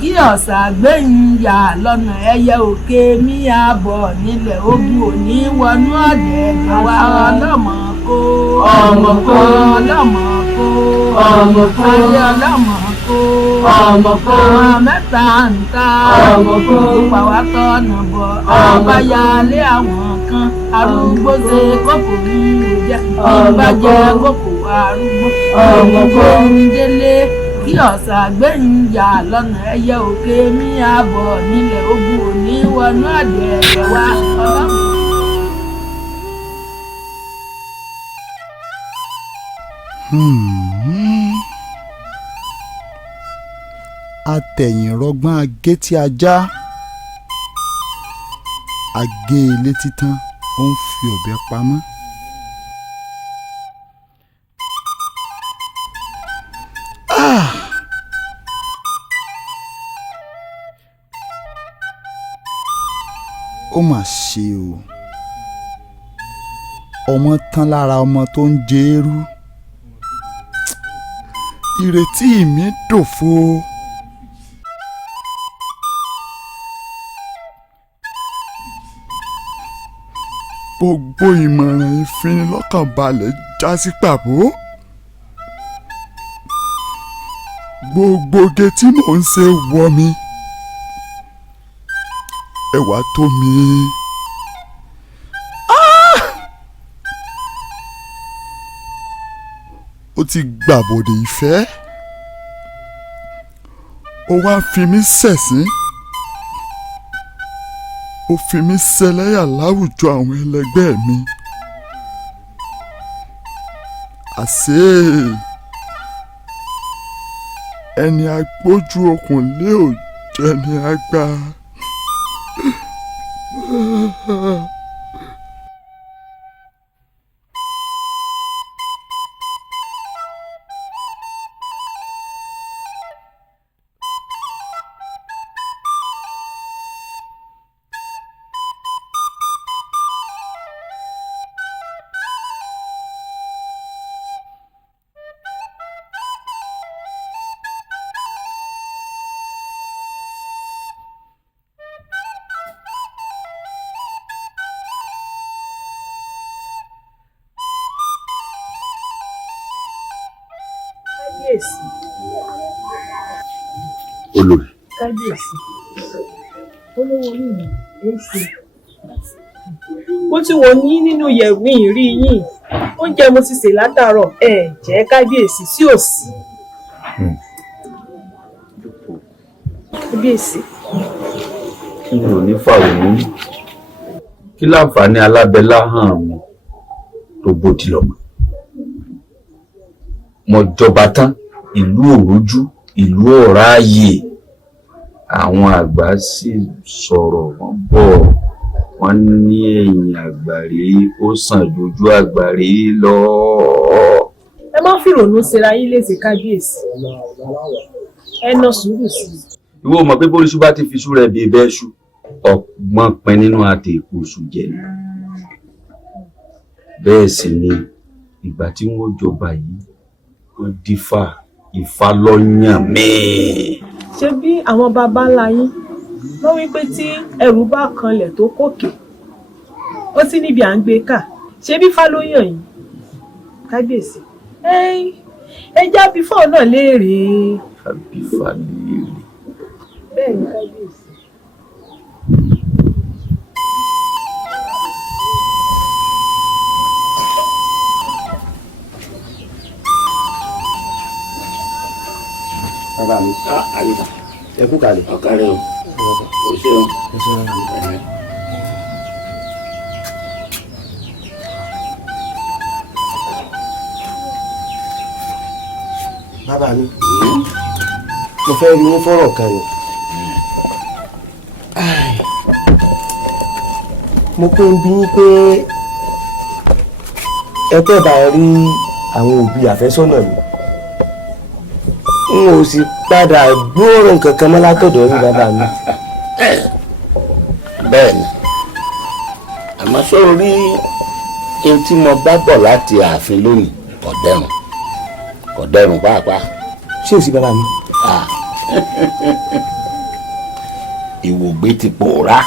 kí ọ̀sà gbẹ̀yìn yà lọ́nà ẹyẹ òkè mi àbọ̀ nílẹ̀ ogun òní wọnú ọ̀dẹ̀dẹ̀ wa ọlọ́mọ kó ọmọ kó ọlọ́mọ kó ọmọ kó ayé ọlọ́mọ kó ọmọ kó mẹ́ta ń ta ọmọ kó pàwá tọ́nà bọ̀ ọba yálé àwọn kan arúgbó ṣe kókò ní ìjẹ ìbàjẹ́ kókò arúgbó ọmọ kó ń délé kí ọ̀sà gbẹ̀yìn yà lọ́nà ẹyẹ òkè mi àbọ̀ nílẹ̀ ogun òní wọnú ọ̀dẹ̀dẹ̀ wa ọlọ́mọ. Atẹ̀yìnrọ̀gbọ́n agé tí ajá agé ilé títán ó ń fi ọ̀bẹ pamọ́. Ó mà ṣe o ọmọ tán lára ọmọ tó ń jẹ eérú ìrètí mi dòfo. Gbogbo ìmọ̀ràn ìfinilọ́kànbalẹ̀ já sí pàbó. Gbogbo oge tí mò ń ṣe wọ mi. Ẹwà tó mi. Ó ti gbàbọ̀dè ìfẹ́. Ó wá fi mí ṣẹ̀sín. Ó fi mí ṣẹlẹ́yà láwùjọ àwọn ẹlẹgbẹ́ mi. Àṣé ẹni agbójú okùn lé ò jẹ́ ni àgbà. Kábíyèsí. Olórí. Kábíyèsí. Olówó orí mi ń ṣe. Mo ti wò ní nínú yẹ̀wù ìrí yín. Oúnjẹ mo ti sè látàárọ̀. Ẹ jẹ́ kábíyèsí sí òsì. Kábíyèsí. Kí ni ò ní fàwọn kí láǹfààní alábẹ́lá hàn mi tó bòdì lọ́mọ. Mo jọba tán ìlú òrójú ìlú ọ̀ráàyè àwọn àgbà sì sọ̀rọ̀ wọ́n bọ̀ wọ́n ní ẹ̀yìn àgbàrí ó sàn lójú àgbàrí lọ. Ẹ má fìrònú ṣera yín léṣe kábíyèsí. Ẹ ná sùúrù sí i. Ìwọ mọ̀ pé bóríṣu bá ti fi ṣú rẹ̀ bíi bẹ́ẹ̀ ṣu ọgbọ́n pin nínú àti èkó oṣù jẹ ni. Bẹ́ẹ̀ sì ni ìgbà tí wọ́n jọba yìí ó dífá Ifá ló yàn mí. Ṣé bí àwọn baba ńlá yín ló wí pé tí ẹrù bá kanlẹ̀ tó kòkè ó sì níbi à ń gbé kà ṣé bí Ifá ló yàn yín kábíyèsí. Ẹ jábí fóun náà léèrè. Jábí Ifá léèrè. Bẹ́ẹ̀ ni kábíyèsí. Bàbá mi. Àríkà. Ẹ kú kalẹ̀. Ọ̀kàrẹ̀ o. O ṣeun. Bàbá mi. Mo fẹ́ rí yín fọ́rọ̀ kan ni. Mo pé ń bí yín pé ẹ pẹ́ bá rí àwọn òbí àfẹ́sọ́nà mi. N ò sì padà gbóòórùn kankan mọ́ látọ̀dọ̀ rí bàbá mi. Bẹ́ẹ̀ni, àmọ́ sórí ohun tí mo bá bọ̀ láti ààfin lónìí kò dẹrùn pàápàá. ṣé o sì bàbá mi. ìwògbé ti pòórá.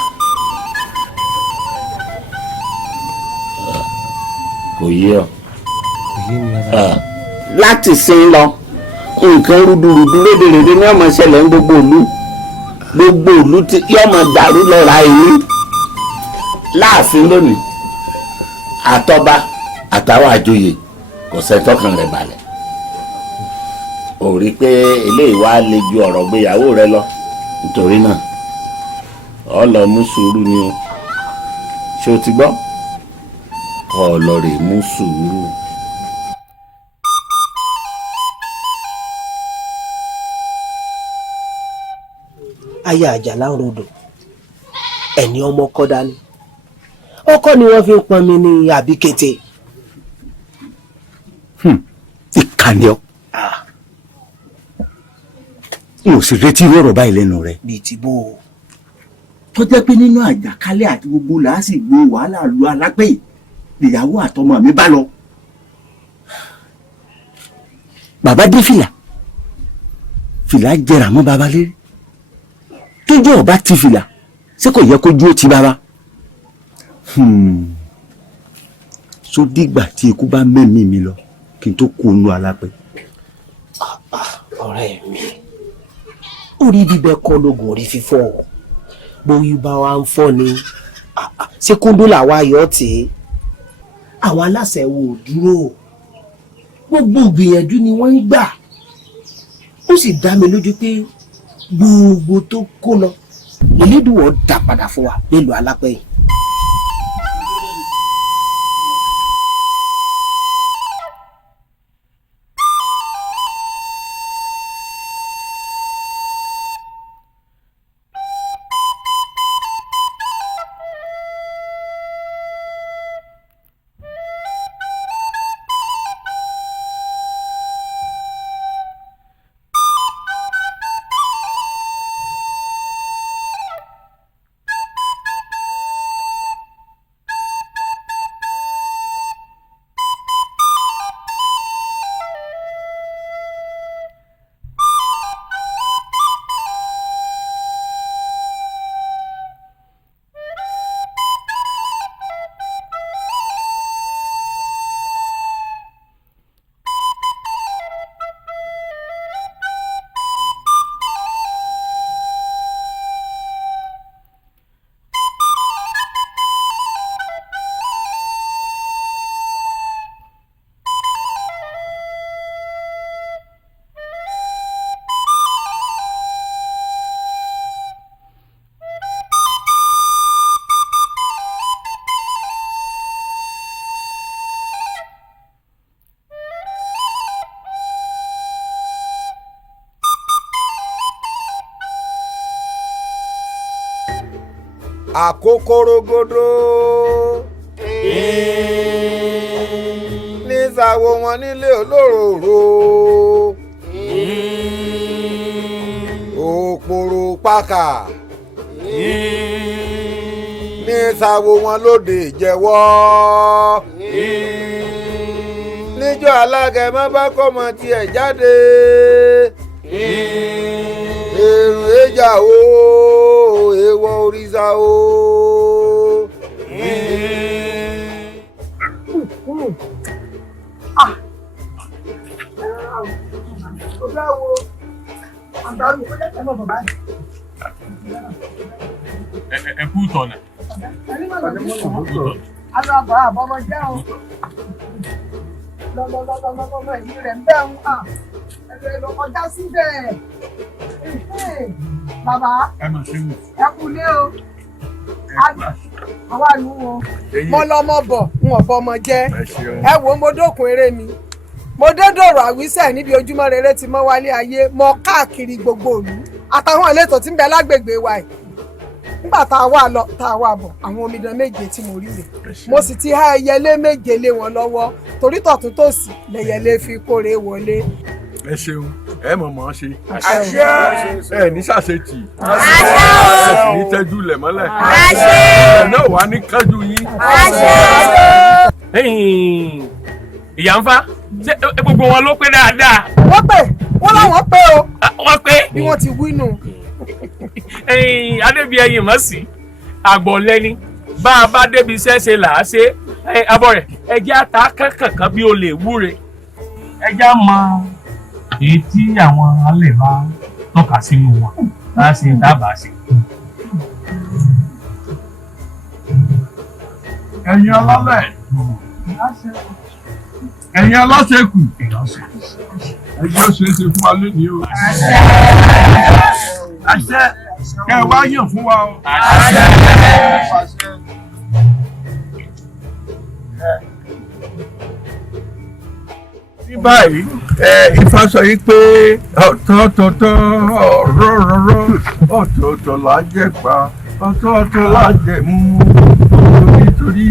kò yé ọ. láti sin lọ nǹkan rúdurùdu rédèrèdè ní ọmọ ṣẹlẹ̀ ń gbogbo ìlú tí yọmọ dàrú lọ́ra ìlú láàfin lónìí àtọba àtàwọn àjòyè kò sẹ́tọ́kàn rẹ̀ balẹ̀ ò rí pé eléyìí wá le ju ọ̀rọ̀ gbéyàwó rẹ lọ nítorí náà ọ lọ mú sùúrù ni o ṣé o ti gbọ́ ọ lọ rè mú sùúrù. aya àjàlá ń rodò ẹni ọmọ kọ́ dání ọkọ ni wọ́n fi ń pọn mi ní àbí kété. ìkànnì ọ n ò sì retí irú ọ̀rọ̀ báyìí lẹ́nu rẹ. bíi ti bó o. tó jẹ́ pé nínú àjàkálẹ̀ àti gbogbo làásìgbò wàhálà lu alápẹ̀ ìyàwó àtọmọ mi bá lọ. bàbá dé fìlà jẹrà mọ́ bàbá lérí tójú ọba ti fìlà ṣé kò yẹ kójú ó ti bàbá. so dìgbà tí ikú bá mẹ́mí mi lọ kí n tó kú inú alápẹ̀. ọ̀rẹ́ mi orí bíbẹ kọ́ lóògùn orí fífọ́ bóyú bá wa ń fọ́ ni ṣé kúndú làwa yọ̀ tí àwọn aláṣẹ wo dúró gbogbo ìgbìyànjú ni wọ́n ń gbà ó sì dá mi lójú pé gbogbo tó kó lọ Elédùwọ̀ dá padà fún wa nílùú Alápẹ̀ yìí. àkókòrógódó ní ìsàwọ̀ wọn nílé olóròrò òpòrò pàkà ní ìsàwọ̀ wọn lóde ìjẹ́wọ́ níjọ́ alágẹmọ bá kọ́mọ tiẹ̀ jáde èrò ìjà o èèwọ̀ òrìṣà o. Ẹ kú tọ̀nà. Alọ́ àbọ̀ àbọ̀mọ jẹ́ o. Lọ́lọ́lọ́lọ́lọ́lọ́ èyí rẹ̀ ń bẹ́ ń hàn. Ẹ̀rọ ló kọjá síbẹ̀. Bàbá ẹ kú lé o. Àwa nù o. Mo lọ́mọ bọ̀, n ò bọ́mọ jẹ́. Ẹ wo mo dókun eré mi. Mo dé dòrò àwísẹ̀ níbi ojúmọ́ rere ti mọ́ wálé ayé. Mo káàkiri gbogbo ìlú. Àtàwọn ìletò tí ń bẹ lágbègbè wa yìí. Nígbà tá a wà lọ tá a wà bọ̀ àwọn omidan méje tí mo rí rè mo sì ti há ẹyẹlé méje lé wọn lọ́wọ́ torí tọ̀tún tòsì lẹyẹlé fi kórè wọlé. Ẹ ṣeun ẹ mọ̀ mọ́ ṣe. Àṣẹ. Ẹ ní ṣàṣetì. Àṣẹ. Ẹ sì ní tẹ́jú lẹ̀ mọ́lẹ̀. Àṣẹ. Ẹ náà wà ní kájú yín. Àṣẹ. Ìyá ń fa ṣé gbogbo wọn ló pé dáadáa. Wọ́n pè wọ́n láwọn bó ti wí nù. Adébíyẹyìn mọ̀ sí àgbọ̀ lẹ́ni bá a bá débi iṣẹ́ ṣe là á ṣe abọ́ rẹ̀ ẹjẹ́ ata kankan bí o lè wúre ẹjẹ́ mọ èyí tí àwọn alẹ́ bá tọ́ka sínú wọn bá ṣe dábàá sí. ẹ̀yin alálẹ̀ ẹ̀yin aláṣẹ́kù ẹ̀yin ó ṣe é ṣe fún wa lónìí o. àṣẹ kẹ́ ẹ wá yàn fún wa o. ní báyìí Ifá sọ yìí pé ọ̀tọ̀ọ̀tọ̀ ọ̀rọ̀rọ̀rọ̀ ọ̀tọ̀ọ̀tọ̀ là ń jẹ pa ọ̀tọ̀ọ̀tọ̀ là ń jẹ mú nítorí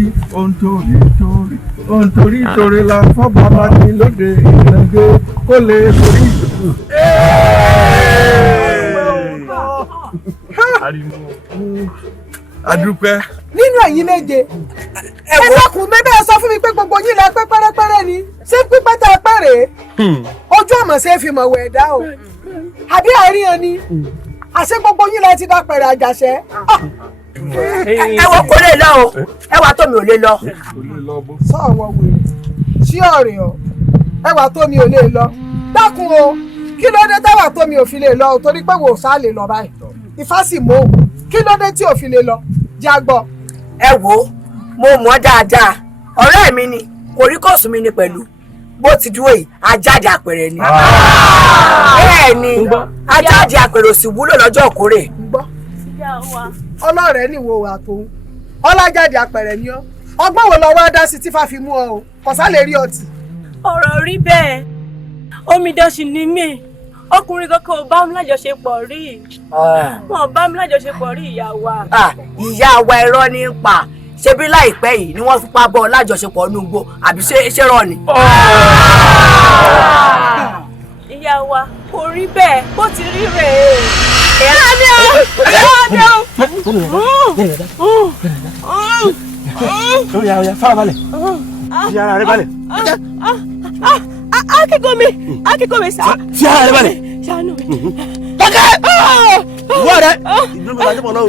ohun torí la fọ́ba bá ní lóde ìrìnàjò kó lè torí ìdòwò. adúpẹ́. nínú ẹ̀yin méje ẹ dákun bẹ́ẹ̀ sọ fún mi pé gbogbo yín lẹ pé pẹ́rẹ́pẹ́rẹ́ ni ṣé pípẹ́ tẹ́ ẹ pẹ́ rèé ojú ọ̀mọ̀ ṣe é fi mọ̀ wẹ̀ dá o àbí àríyàn ni àṣẹ gbogbo yín lẹ ti dá pẹ̀rẹ̀ àjàṣẹ́. ẹ wọ kó lè lọ o ẹ wà tó mi ò lè lọ. sọ àwọn wèrè sí ọ̀rẹ́ ọ ẹ wà tó mi ò lè lọ dákun o kí ló dé táwà tó mi ò fi lè lọ o torí pé wò ó sá lè lọ báyìí Ifá sì mọ òun kí ló dé tí ò fi lè lọ jágbọ́. ẹ wo mo mọ̀ dáadáa ọ̀rẹ́ mi ni kòríkòsùn mi ni pẹ̀lú bó ti dúró yìí ajáde àpẹẹrẹ ni bẹ́ẹ̀ ni ajáde àpẹẹrẹ sì wúlò lọ́jọ́ ìkórè. ọlọ́rẹ̀ ni wo wà tóun ọlájáde àpẹẹrẹ ni ọ ọgbọ́n wo lọ wá dá sí tí Ifá fi mú ọ o kọ̀sá lè rí ọtí. ọ̀rọ̀ rí bẹ́ẹ̀ omidan sì ni mí ọkùnrin kankan ò bá mi lájọṣepọ̀ rí wọn ò bá mi lájọṣepọ̀ rí ìyá wa. ìyá wa irọ́ ní pa ṣebí láìpẹ́ yìí ni wọ́n fipá bọ́ lájọṣepọ̀ ní ugbó àbí ṣé rọ ni. ìyá wa kò rí bẹ́ẹ̀ bó ti rí rèé. Oya farabalẹ̀ fi ara rẹ balẹ̀. akíkó mi sá. fi ara rẹ balẹ̀. ṣàánú mi. Dákẹ́! Ìwọ rẹ̀ ìdúró mi láti mọ̀ náà o.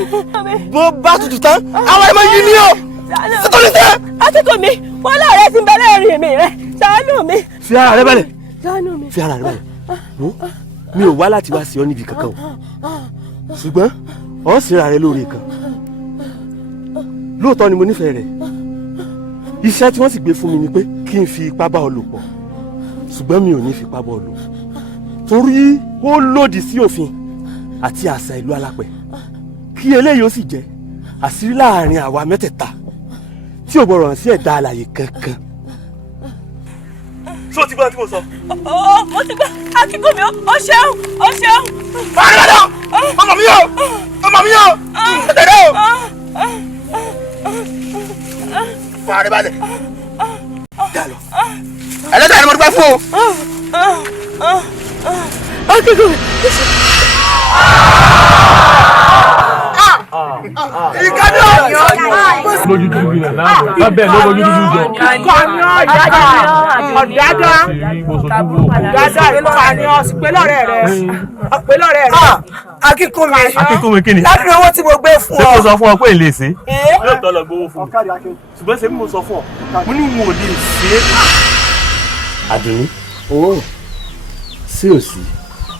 Bó bá tutù tán, àwọn ẹ̀mọ yìí ni o. Sọ́tọ́lì tẹ́. Akíkó mi, wọ́n láàrẹ̀ ti ń bẹ lẹ́rìn mi rẹ̀. Ṣàánú mi. Fi ara rẹ balẹ̀. Ṣàánú mi. Fi ara rẹ balẹ̀. Mi ò wá láti wá sí ọ níbi kankan o. Ṣùgbọ́n ọ̀ ń sinra rẹ lóore kan. Lóòótọ́ ni mo nífẹ̀ẹ́ rẹ̀. Iṣẹ́ tí wọ́n sì gbé fún mi ni pé kí n fi ipá bá ọ lò pọ̀. Ṣùgbọ́n mi ò ní fi ipá bá ọ lò. Torí ó lòdì sí òfin àti àṣà ìlú Alápẹ̀. Kí eléyìí ó sì jẹ́ àṣírí láàrin àwa mẹ́tẹ̀ẹ̀ta tí ò gbọ́dọ̀ hàn sí ẹ̀dá alààyè kankan. Ṣé o ti gbọ́ tí mo sọ? Mo ti gbọ́ akíkó mi, ó ṣeun, ó ṣeun. Fàdúrà! Ọmọ mi yóò! Ọmọ mi yóò! Ẹ̀tẹ̀rẹ̀ o! Fàdúrà balẹ̀. Dàlọ́. Ẹlẹ́dàá ni mo dúpẹ́ fún o. Akíkó mi. Ìkànnì ọ̀yọ́. Lójú dúdú rẹ̀ lábẹ́ ló lójú dúdú jọ. Ìkànnì ọ̀dájọ́ ìkànnì ọ̀sìpẹ́lọ́rẹ́ rẹ̀. Akínkúnmi. Akínkúnmi kí ni? Láti owó tí mo gbé fún ọ. Ṣé mo sọ fún ọ pé èlé sí? Yóò tọ́ lọ gbowó fún mi. Ṣùgbọ́n ṣe bí mo sọ fún ọ, mo ní wọn ò lè ṣe é. Àdùnní, sí ò sí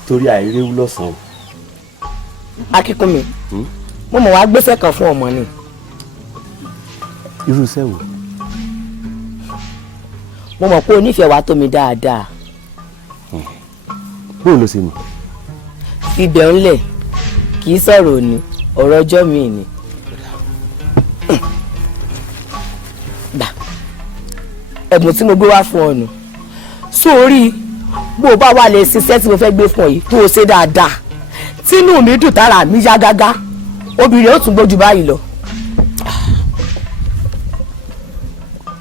torí àìréwú lọ́sàn-án. Akínkúnmi, mo mọ̀ wá gbéṣẹ́ kan fún ọmọ ni. Irú iṣẹ́ wo? Mo mọ̀ pé o nífẹ̀ẹ́ wa tó mi dáadáa. Bóun ló ṣe nù? Ibẹ̀ ńlẹ̀ kì í sọ̀rọ̀ òní ọ̀rọ̀ ọjọ́ mi ni. Gbà ẹ̀bùn tí mo gbé wá fún ọ nù. Sórí bó o bá wà lè ṣiṣẹ́ tí mo fẹ́ gbé fún ọ yìí tó o ṣe dáadáa. Tínú mi dùn tára mi yá gágá obìnrin ó tún gbójú báyìí lọ.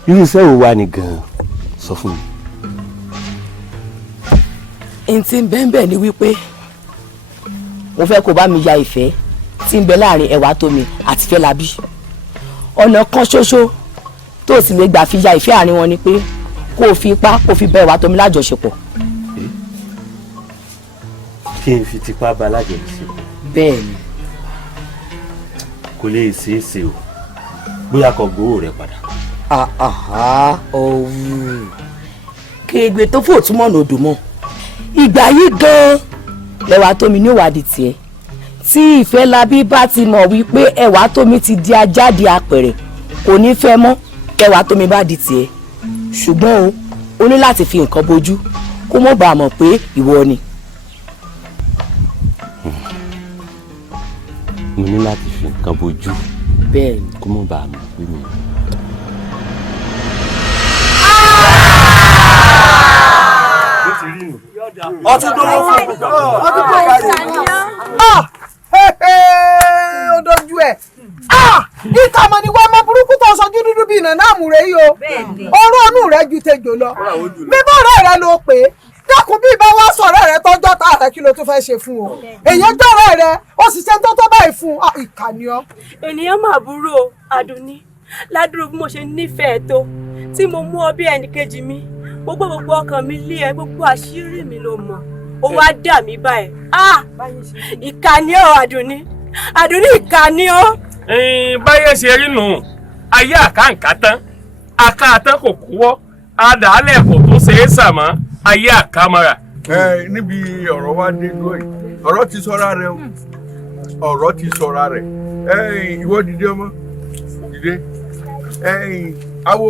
Irú iṣẹ́ wo wá ni gan-an sọ fún mi? N tí ń bẹ́ẹ̀ ni wípé mo fẹ́ kó bá mi ya ìfẹ́ tí ń bẹ láàrin Ẹwàtómi àti Fẹ́lábí. Ọ̀nà kan ṣoṣo tó sì lè gbà fi ya ìfẹ́ àárín wọn ni pé kó o fi ipá kó o fi bá Ẹwàtómi lájọṣepọ̀. kí n fi tipá bá alájọṣe. bẹ́ẹ̀ ni. kò lè ṣeé ṣe o bóyá kò gbowó rẹ padà. ọ̀hún kéègbè tó fò túmọ̀ ní odò mọ́ ìgbà yìí gan-an lẹ́wà tómi ní ìwádìí tiẹ̀ tí Ìfẹ́lábí bá ti mọ̀ wípé ẹwà tómi ti di ajáde apẹ̀rẹ̀ kò ní fẹ́ mọ́ ẹwà tómi bá di tiẹ̀ ṣùgbọ́n o ní láti fi nǹkan bojú kó mọ̀ bá a mọ̀ pé ìwọ ni. mo ní láti fi nǹkan bojú bẹ́ẹ̀ ni kó mọ̀ bá a mọ̀ pé mi. ọtún dúró fún mi. ọdún tó yẹ ṣàníyàn. ó dojú ẹ̀. ìkàmọ̀ ni wọ́n mọ burúkú tó sọjú dúdú bíi ìnà náà mú rẹ yìí o. ọ̀rọ̀ ọ̀nù rẹ ju tejò lọ. bíbọ̀ ọ̀rẹ́ rẹ ló pè é dákun bí ìbá wá sọ̀rọ̀ rẹ tọ́jọ́ tá rẹ kí ló tún fẹ́ ṣe fún o. èèyàn jọ̀rọ̀ rẹ ó sì ṣe tó tó báyìí fún ìkànnì ọ. ènìyàn máa burú o Àdùnní ládùúgbò bí mo ṣe nífẹ̀ẹ́ tó tí mo mú ọ bí ẹnìkejì mi gbogbo ọkàn mi lé ẹ gbogbo àṣírí mi ló mọ̀ ó wá dà mí báyìí ìkànnì ọ Àdùnní ìkànnì ọ. báyé ṣe rí nù ayé àkàǹkà tán àkàtán kò kúwọ́ àdàálẹ̀ kò tó ṣe é sàmọ́ ayé àkàmọ́ra. níbi ọ̀rọ̀ wa dé dúró yìí ọ̀rọ̀ ti sọ́ra rẹ o ọ̀rọ̀ ti sọ́ra rẹ ìwọ dìde ọmọ dìde awo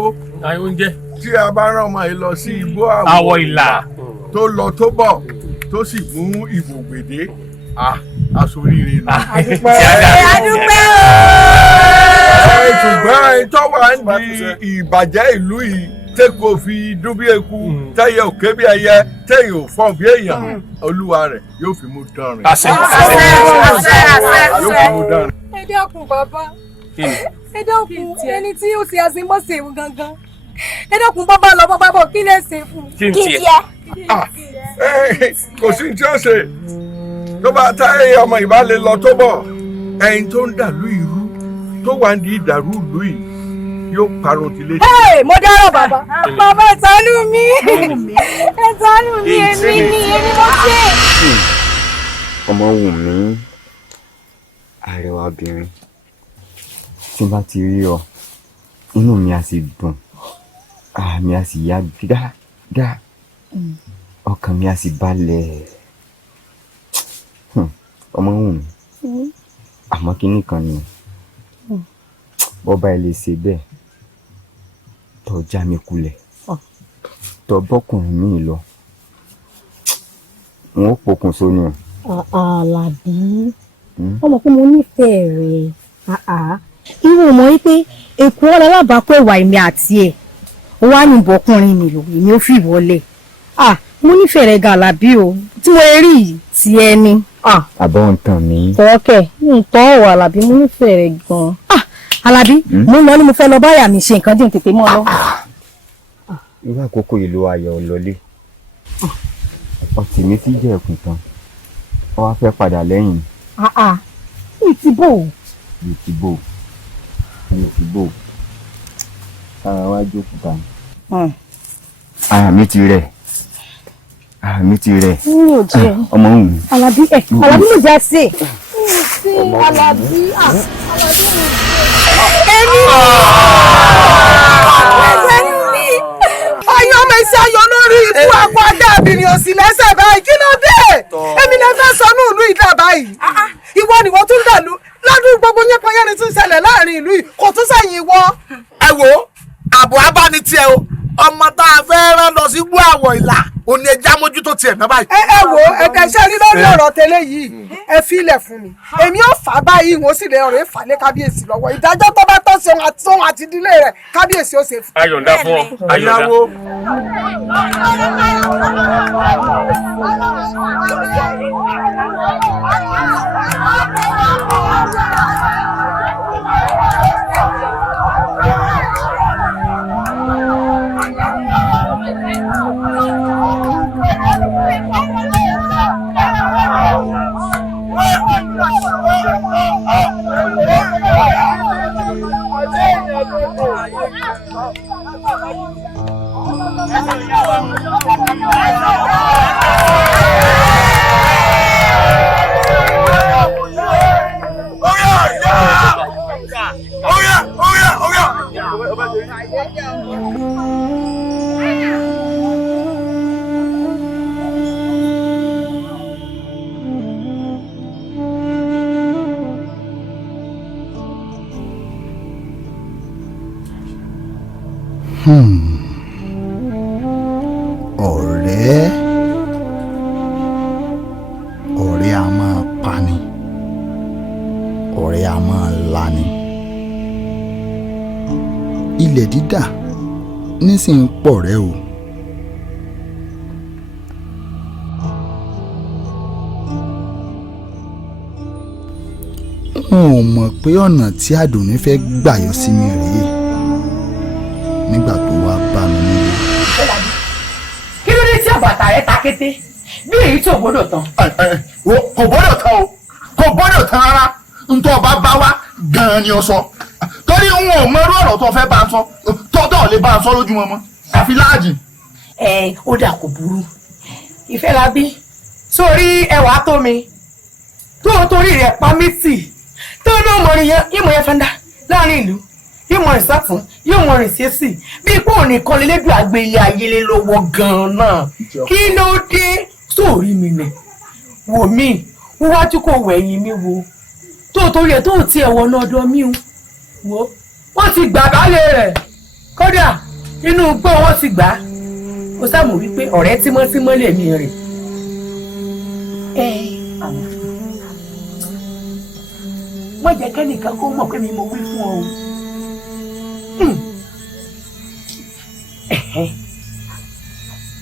oúnjẹ tí a bá rán ọmọ yìí lọ sí igbó àwọ̀ ìlà tó lọ tó bọ̀ tó sì mú ìbò gbèdé aṣoríire nù. adúpẹ́ o. ṣùgbọ́n tó wà ń di ìbàjẹ́ ìlú yìí tẹ́kọ̀ọ́ fi dún bí eku tẹ́yẹ òkè bí ẹyẹ tẹ́yẹ ò fọ́n bí èèyàn olúwa rẹ̀ yóò fi mú dán rìn. yóò fi mú dán rìn. ẹ dákun bàbá ẹ dákun ẹni tí ó ṣe àṣemọ́ṣe ìwọ gangan ẹ dákun bàbá lọ bàbá bọ̀ kí lè ṣe fún kí n tiẹ̀. kò sí tí ó ṣe tó bá táyé ọmọ ìbálẹ̀ lọ tó bọ̀ ẹyin tó ń dàlú ìrú tó wà ń di ìdàrú ìlú yìí yóò parun ti lé. mo dárò bàbá bàbá ẹ ṣàánú mi ẹ ṣàánú mi èmi mo ṣe. ọmọ wù mí arẹwà obìnrin tí n bá ti rí ọ inú mi á sì dùn mi á sì yá gágá ọkàn mi á sì balẹ̀ ọmọ wù mí àmọ́ kínní kan ni bọ́ba ẹ lè ṣe bẹ́ẹ̀ tó já mi kulẹ̀ tó bọ́kùnrin mi lọ wọn ó pokùnso ni. Àlàbí ọmọ pé mo nífẹ̀ẹ́ rẹ̀ irú mọ̀ wípé èkó ọ̀la alábàápọ̀ ìwà èmi àti ẹ̀ ó wá ní ìbọ̀kùnrin mi lò èmi ó fi ìwọlẹ̀ mo nífẹ̀ẹ́ rẹ̀ gan Àlàbí o tí mo rí ti ẹni. àbọ̀ ń tàn mí. tọ́kẹ̀ ń tọ́ ọ̀wọ̀ Àlàbí mo nífẹ̀ẹ́ rẹ̀ gan. Àlàbí mo ń lọ ní mo fẹ́ lọ báyà mi ṣe nǹkan dín tètè mọ́ lọ. irú àkókò ìlú ayọ̀ ọlọ́lé ọtí mi ti jẹ́ ẹ̀kún tán ọ wá fẹ́ padà lẹ́yìn. ìtìbò. ara wa jókòó ta ni. ara mi ti rẹ̀ ọmọ òun. Àlàbí ló jẹ́ ṣe. Àlàbí èmi ọyọ ọmọ iṣẹ́ ayọ̀ lórí ikú akọ adábìnrin òsì lẹ́sẹ̀ báyìí kí ló dé èmi lè fẹ́ sọ ní ìlú ìdá báyìí ìwọ ni wọ́n tún dàlú lọ́dún gbogbo yẹpẹyẹrin tún ṣẹlẹ̀ láàrin ìlú yìí kò tún sẹ́yìn ìwọ. ẹ wo àbọ̀ abánitiẹ̀ o ọmọ tá a fẹ́ rán lọ sí gbọ́ àwọ̀ ìlà òní ẹja mójútó tiẹ̀ náà báyìí. ẹ wo ẹ̀ka iṣẹ́ rí lórí ọ̀rọ̀ tẹ́lẹ̀ yìí ẹ filẹ̀ fún mi èmi ò fà báyìí wọ́n sì lè ọ̀rọ̀ ìfà lé kábíyèsí lọ́wọ́ ìdájọ́ tó bá tọ́ sí òun àti ìdílé rẹ̀ kábíyèsí ó ṣe fún. ayọ̀ǹda fún ọ ayọ̀ǹda. ọ̀rẹ́ a máa pani ọ̀rẹ́ a máa lani ilẹ̀ dídà nísìnyí pọ̀ rẹ́ o. n ò mọ̀ pé ọ̀nà tí Àdùnní fẹ́ gbàyọ sí mi rèé nígbà tó wá bá mi nílé. kí ló dé tí àbàtà rẹ ta kété bí èyí tó gbọ́dọ̀ tán. kò gbọ́dọ̀ tán o kò gbọ́dọ̀ tán rárá ntọ́ ọba bá wá gan-an ni o sọ torí n ò mọ irú ọ̀rọ̀ tó fẹ́ bá a sọ tọ́tọ̀ lè bá a sọ lójúmọ́ mọ́ àfi láàjì. ó dà kò burú ìfẹ́ la bí sórí ẹwà tó mi tó torí rẹ̀ pa mí tì tó ní ọmọrin yẹn ìmọ̀ yẹn fẹ́ ń dá láàrin ìlú ìmọ̀ ìsàtún yóò mọ̀ rìn sí èsì bí ipò nìkan lélẹ́dùn àgbé ilé ayé lé lọ́wọ́ gan-an náà kí ló dé sórí mi nì wò mí wọ́n wájú kò wẹ̀yìn mi wo tó torí ẹ̀ tó tiẹ̀ wọ náà ọ̀dọ̀ mi wo wọ́n ti gbà bálẹ̀ rẹ̀ kódà inú gbọ́ wọ́n ti gbà ó sàmù wípé ọ̀rẹ́ tímọ́tímọ́ lèmi rè wọ́n jẹ́ kẹ́nìkan kó mọ̀ pé mi mo wí fún ọ o.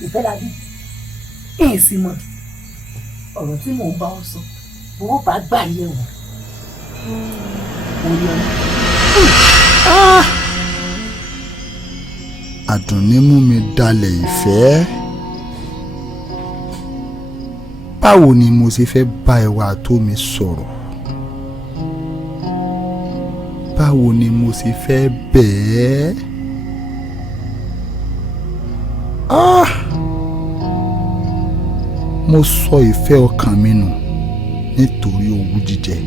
ìfẹ́ dàbí èsì mọ̀ ọ̀rọ̀ tí mò ń bá ọ sọ owó bá gbà yẹ̀ wọ̀ orí ọmọ. Àdùnní mú mi dalẹ̀ ìfẹ́ báwo ni mo ṣe fẹ́ bá ẹwà tó mi sọ̀rọ̀ báwo ni mo ṣe fẹ́ bẹ̀ẹ́ mo sọ ìfẹ́ ọkàn mi nù nítorí owú jíjẹ.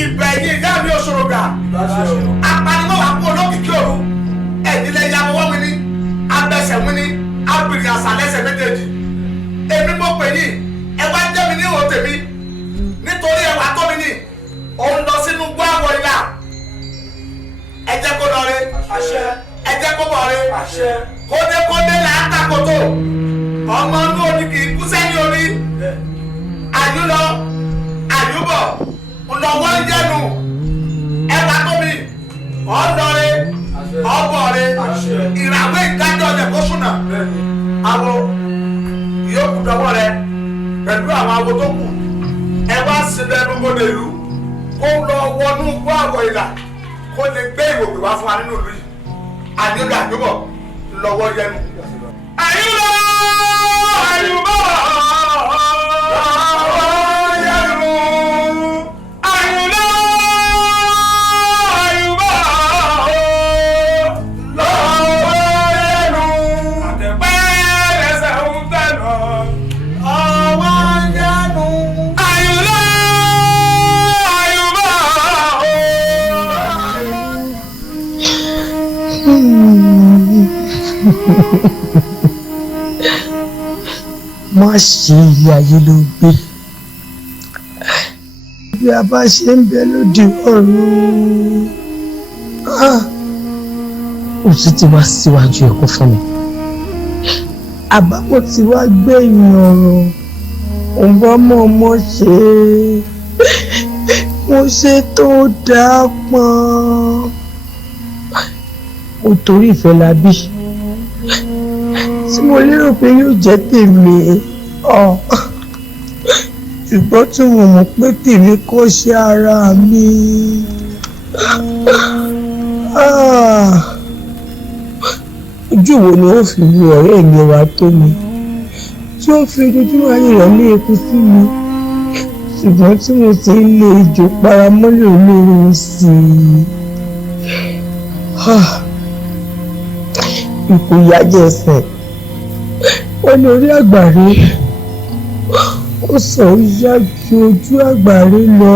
ìbẹ̀yìn ìyá mi òṣòrògà apanimọ̀ wà kú olókìkí òru ẹ̀dílé ya wọ́n mi ní abẹ́sẹ̀ mi ní abìrì àṣàlẹ́sẹ̀ méjèèjì èmi mo pè yín ẹ wá jẹ́ mi ní ìwò tèmi nítorí ẹwà tó mi ní òun lọ sínú gbọ́ àwọ̀ ìlà ẹ jẹ́ kó lọre ẹ jẹ́ kó bọ̀re kódékódé là á takòtò ọmọ inú òní kì í kú sẹ́yìn orí àyúlọ àyúbọ̀ lọ́wọ́ ń jẹ́nu ẹ̀ka tóbi ọ̀dọ́re ọ̀bọ̀re ìràwé ìdájọ́ ọ̀dẹ̀ kó súnà àwọ̀ ìyókù dọ́wọ́ rẹ pẹ̀lú àwọn awo tó kù ẹ wá síbẹ̀ ẹnugbọ́dọ̀ ìlú kó lọ wọnú gbọ́ àwọ̀ ìlà kó lè gbé ìwòkè wá fún wa nínú ìlú yìí àyúlọ àyúbọ̀ lọ́wọ́ yẹnu. àyúlọ àyúbọ̀. má ṣe ilé ayé ló gbé bí a bá ṣe ń bẹ lóde ọ̀run òtí ti wá síwájú ẹ̀kọ́ fún mi àbámọ̀ ti wá gbẹ̀yìn ọ̀rọ̀ òun bá mọ̀ ọmọ ṣe mo ṣe tó dáa pọ́n ó torí ìfẹ́ la bí tí mo lérò pé yóò jẹ́ tèmi ṣùgbọ́n tí mo mọ̀ pé tèmi kọ́ ṣe ara mi ojú wo ni ó fi wo ọ̀rẹ́ mi wá tó mi tí ó fi ojoojúmọ́ ayé rẹ̀ ní eku sí mi ṣùgbọ́n tí mo ti ń lé ejò paramọ́lẹ̀ olóró sí i ikú yájẹ́ ẹsẹ̀ ó ní orí àgbàre ó sọ yá ju ojú àgbàre lọ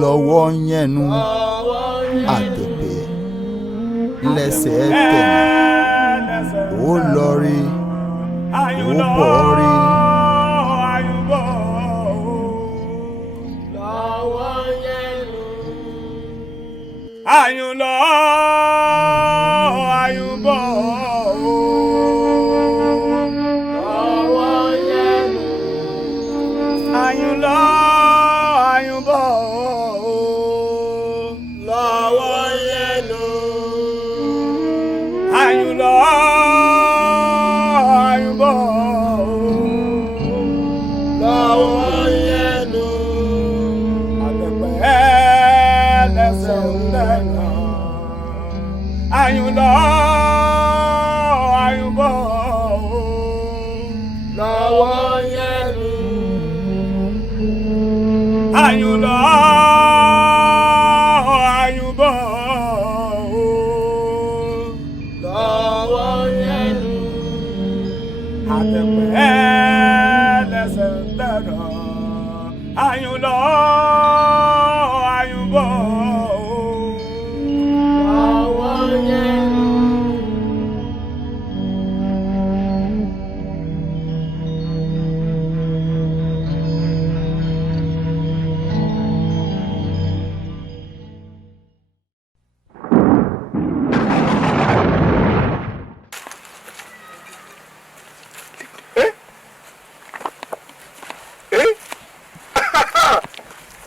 lọ́wọ́ yẹnu àtẹ̀pẹ́ lẹ́sẹ̀ tẹ̀yìn ó lọ rí ó bọ̀ rí. Àyùnlọ àyùnbọ̀ lọ́wọ́ yẹnu àyùnlọ àyùnbọ̀ lọ́wọ́ yẹnu àyùnlọ àyùnbọ̀ lọ́wọ́ yẹnu àtẹ̀pẹ́ lẹ́sẹ̀ lẹ́nu àyùnlọ àyùnbọ̀ lọ́wọ́ yẹnu àyùnlọ àyùnbọ̀ lọ́wọ́ yẹnu àtẹ̀pẹ́ lẹ́sẹ̀ lẹ́nu àyùnlọ àyùnbọ̀ lọ́wọ́ yẹnu.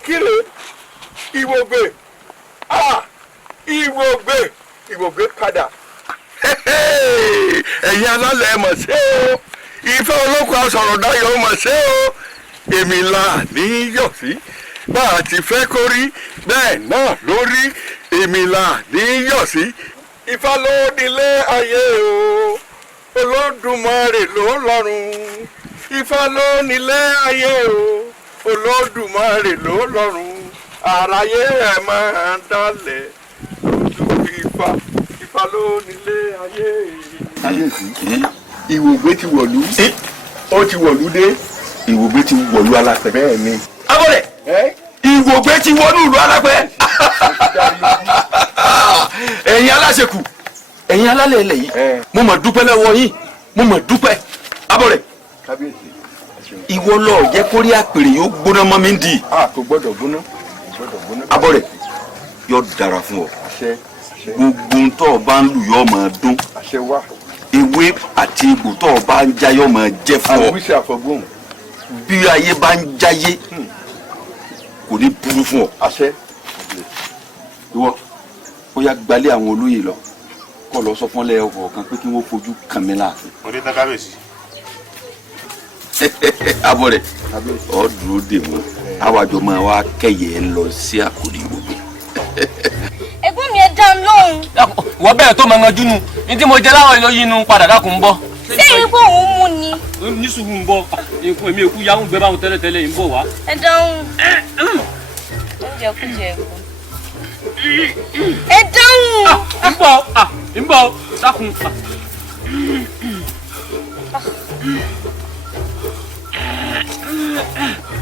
Kílè ìwògbè ìwògbè padà ẹ̀yin alálẹ̀ mọ̀ sí o Ifá olóko asọ̀rọ̀ dáyọ̀ mọ̀ sí o èmi là ní yọ̀ sí bá a ti fẹ́ kó rí bẹ́ẹ̀ náà ló rí èmi là ní yọ̀ sí Ifá ló nílé ayé o Olódùmarè ló lọ́run Ifá ló nílé ayé o Olódùmarè ló lọ́run àráyé ẹ̀ máa ń dálẹ̀ lójú Ifá ló nílé ayé. káyọ̀sí ìwògbé ti wọ̀lú ó ti wọ̀lú dé ìwògbé ti wọ̀lú alápẹ̀. bẹ́ẹ̀ ni. abọ́lẹ̀ ìwògbé ti wọnú ìlú alápẹ̀. ẹ̀yin aláṣekù ẹ̀yin alálẹ̀ ilẹ̀ yìí mo mọ̀ dúpẹ́ lọ́wọ́ yín mo mọ̀ dúpẹ́ abọ́lẹ̀. kábíyèsí ìwọ lọ jẹ́ kó rí àpèrè yóò gbóná mọ́ mi ń di. kò gbọ́dọ̀ gbóná. abọ́rẹ̀ yóò dára fún ọ. gbogbo ntọ́ ọ bá ń lù yóò máa dún. ewé àti egbò tọ́ ọ bá ń já yóò máa jẹ́ fún ọ. àwísí àfọgbóhùn. bí ayé bá ń jáyé kò ní burú fún ọ. ìwọ ó yá gbalẹ̀ àwọn olóyè lọ kó lọ sọ fún lẹ́yìn ọkọ̀ kan pé kí wọ́n fojú kàn mí láàfin. orí tán kábíyèsí. abọ́rẹ̀ ọ dúró dè mọ́ àwàjọ máa wá kẹyẹ lọ sí àkòrí gbogbo. ẹ̀gbọ́n mi ẹ dá lóhùn. wọ́n bẹ̀rẹ̀ tó máa ń yanjú nu ní tí mo jẹ láwọn ìlọyìn inú padà dákun ń bọ̀. ṣé irú òun mú ni. ní sùúrù ń bọ̀ ikú èmi èkú yahoo gbẹ báwọn tẹ́lẹ̀tẹ́lẹ̀ ń bọ̀ wá. ẹ dáhùn. oúnjẹ kújẹ ẹ̀gbọ́n. ẹ dáhùn. ń bọ̀ dákun.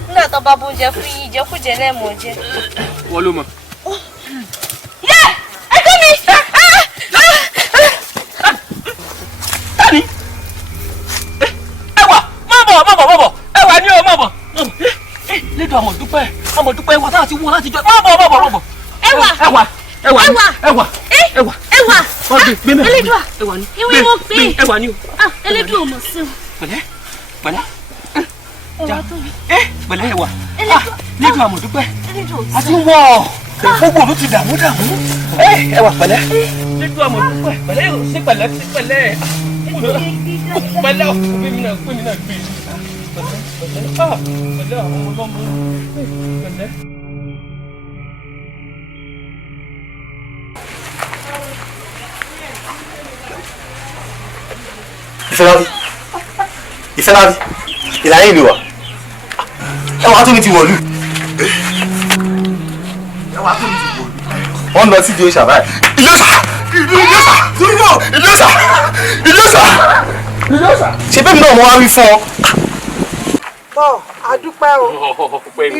nígbà tó bá bóúnjẹ fún yín ìjẹkújẹ lẹ́ẹ̀mọ́ jẹ. wọ́n ló mọ̀. yẹ ẹgbẹ́ mi. tani ẹwà má bọ̀ ẹwà ni o má bọ̀ lẹ́dọ̀ àmọ̀dúpẹ́ wa tá a ti wọ́n láti jọ má bọ̀. ẹwà ẹwà. Elédùà ìwé mo pè é. Ẹwà ni o. Elédùà mọ̀ sí o. Pẹ̀lẹ́ pẹ̀lẹ́. Ẹwà tó mi. Pẹ̀lẹ́ ẹwà. Elédùà. Elédùà àmọ̀ dúpẹ́. Elédùà A ti ń wọ̀. Gbogbo ló ti dààmú. Ẹwà pẹ̀lẹ́. Elédùà àmọ̀ dúpẹ́. Pẹ̀lẹ́ sí pẹ̀lẹ́ sí pẹ̀lẹ́. Pẹ̀lẹ́ òbí mi náà gbé. Pẹ̀lẹ́ àwọn ọmọ ọlọ́mọ. Pẹ̀lẹ́. Ìfẹ́lábí ìlànà ìlú wa ẹwà tó mi ti wọ̀lú wọ́n lọ sí di oṣù àbáyé. Ìlọ́sà ṣe bẹ́ẹ̀ mi náà mo wá wí fún ọ. tọ́ adúpẹ́ o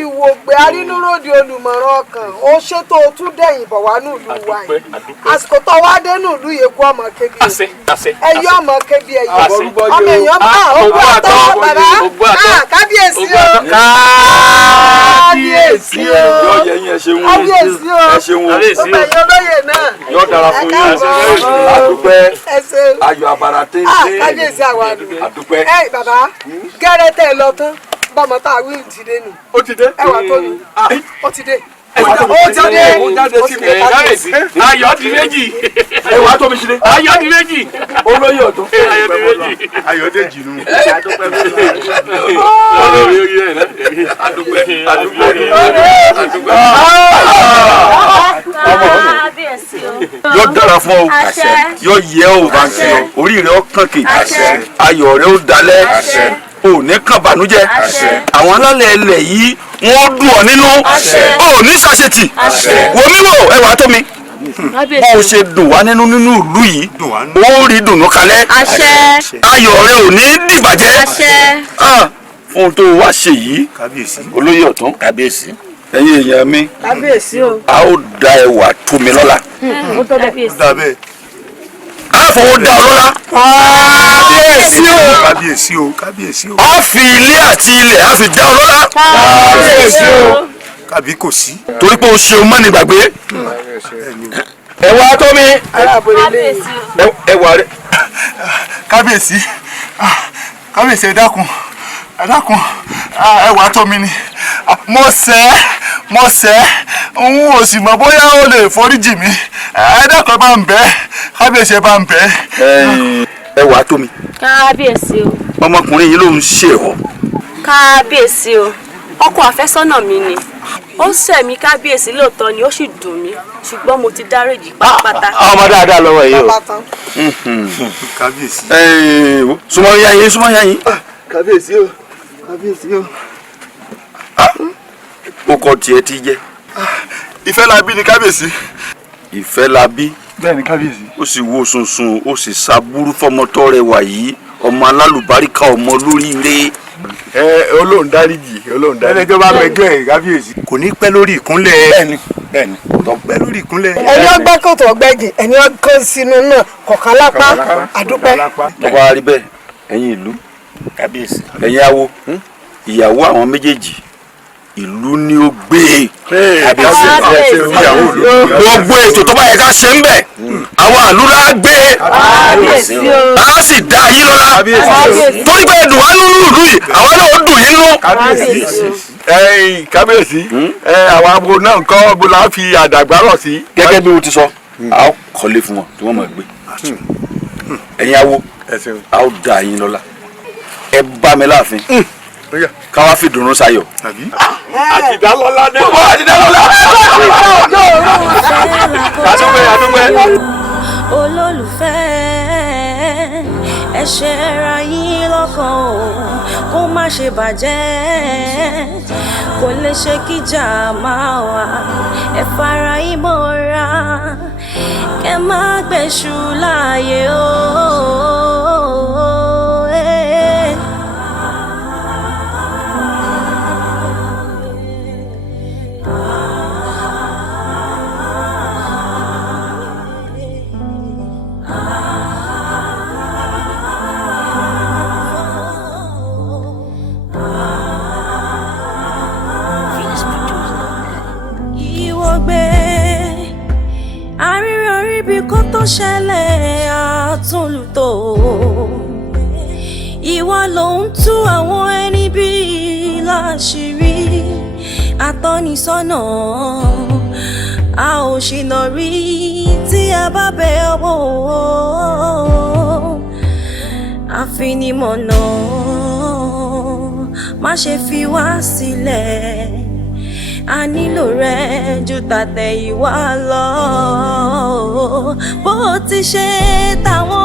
ìwògbé arínúròdì olùmọ̀ràn ọkàn ó ṣètò tún dẹ̀yìn bọ̀ wá nílùú wa yìí àsìkò tó wá dé nílùú yìí kú ọmọ kébi ẹyọ ọmọ kébi ẹyọ ọmọ èèyàn ogún àtọ́ bàbá kábíyèsí o kábíyèsí o kábíyèsí o ọmọ èèyàn olóyè náà yóò dára fún yín àdúpẹ́ ayọ̀ àbàrà téńté kábíyèsí àwa àdúpẹ́. ẹ bàbá gẹ́rẹ́ tẹ̀ lọ tán bọ́mọ tá a wí ti dé nù. ó ti dé. ẹwà tó mi ó ti dé. ó jáde sí mi káyèsí ayọ̀ di méjì. ẹwà tó mi ti dé. ayọ̀ di méjì. olóyè ọ̀tún. ayọ̀ di méjì. Ayọ̀dèjì nù. olórí oyè rẹ adúpẹ́. yóò dára fún ọ yóò yẹ ọ bá ń ṣe orí rẹ ó kàn kì ayọ̀ rẹ ó dalẹ̀ ò ní kàn bànújẹ́ àwọn alálẹ̀ ilẹ̀ yìí wọ́n dùn ọ́ nínú ò ní ṣàṣetì wò mí wò ẹwà tó mi bó o ṣe dùn wá nínú ìlú yìí ó rí dùnú kalẹ̀ ayọ̀ rẹ ò ní dìbàjẹ́ fún ohun tó wá ṣe yìí olóyè ọ̀tún kábíyèsí ẹ̀yin èèyàn mi kábíyèsí o a ó da ẹwà tó mi lọ́la ó tó kábíyèsí. a fọwọ́ da ọ lọ́la Kábíyèsí o. Kábíyèsí o. a fi ilé àti ilẹ̀ a fi da ọ lọ́la Kábíyèsí o. Kábí kò sí. torí pé o ṣeun mọ́ni gbàgbé ẹwà tó mi ẹwà rẹ. Kábíyèsí kábíyèsí ẹ dákun ẹwà tó mi ni mo ṣẹ̀ n ò sì mọ̀ bóyá ó lè foríjì mi ẹ dákun ẹ bá ń bẹ̀ kábíyèsí ẹ bá ń bẹ̀. ẹwà tó mi kábíyèsí o. ọmọkùnrin yìí ló ń ṣe ọ. kábíyèsí o ọkọ àfẹ́sọ́nà mi ni ó ṣẹ̀ mí kábíyèsí lóòótọ́ ni ó sì dùn mí ṣùgbọ́n mo ti dáríjì pátápátá. ọmọ dáadáa lọ́wọ́ yìí o. kábíyèsí. súnmọ́ yá yín. kábíyèsí o. ó kọ tiẹ̀ ti jẹ́. Ìfẹ́lábí ni kábíyèsí. Ìfẹ́lábí. bẹ́ẹ̀ ni kábíyèsí. ó sì wo sunsun ó sì ṣàbúrú fọmọtọ rẹ wà yìí ọmọ alálùbáríkà ọmọ olóríire. Ọlọ́run dáríjì ẹni tó bá mẹjọ ẹ kábíyèsí. Kò ní pẹ́ lórí ìkúnlẹ̀. Bẹ́ẹ̀ni tó pẹ́ lórí ìkúnlẹ̀. ẹni ọgbẹ́ kòtò ọgbẹ́jì ẹni ọgọ́ sínú náà kọ̀ọ̀kan lápá àdúpẹ́. tó bá rí bẹ́ẹ̀ ẹ̀yin ìlú kábíyèsí ẹ̀yin awo ìyàwó àwọn méjèèjì ìlú ni ó gbé gbogbo ètò tó bá yẹ ká ṣe ń bẹ̀ àwọn àlùlá gbé a sì dá yín lọ́la torí pé dùn wá nínú ìlú yìí àwọn náà ó dùn yín nú. kábíyèsí àwọn abo náà ń kọ́ bó la fi àdàgbà rọ̀ sí. gẹ́gẹ́ bí o ti sọ a ó kọ́lé fún wọn tí wọ́n máa gbé ẹ̀yin awo a ó dá yín lọ́la ẹ bá mi láàfin káwá fi dùnnú sayọ̀. àtìdálọ́lá náà. àtìdálọ́lá. olólùfẹ́ ẹ ṣe ra yín lọ́kàn o kó má ṣe bàjẹ́ kò lè ṣe kíjà máa wà ẹ fara yín mọ́ra kẹ má gbẹ̀ṣù láàyè o. Kó tó ṣẹlẹ̀ tú àwọn ẹni bí láṣìírí àtọ́nisọ́nà a ò ṣìnà rí tí a bá bẹ ọwọ́ àfinimọ̀nà má ṣe fi wá sílẹ̀ a nílò rẹ ju tàtẹ̀yìnwá lọ bó ti ṣe táwọn.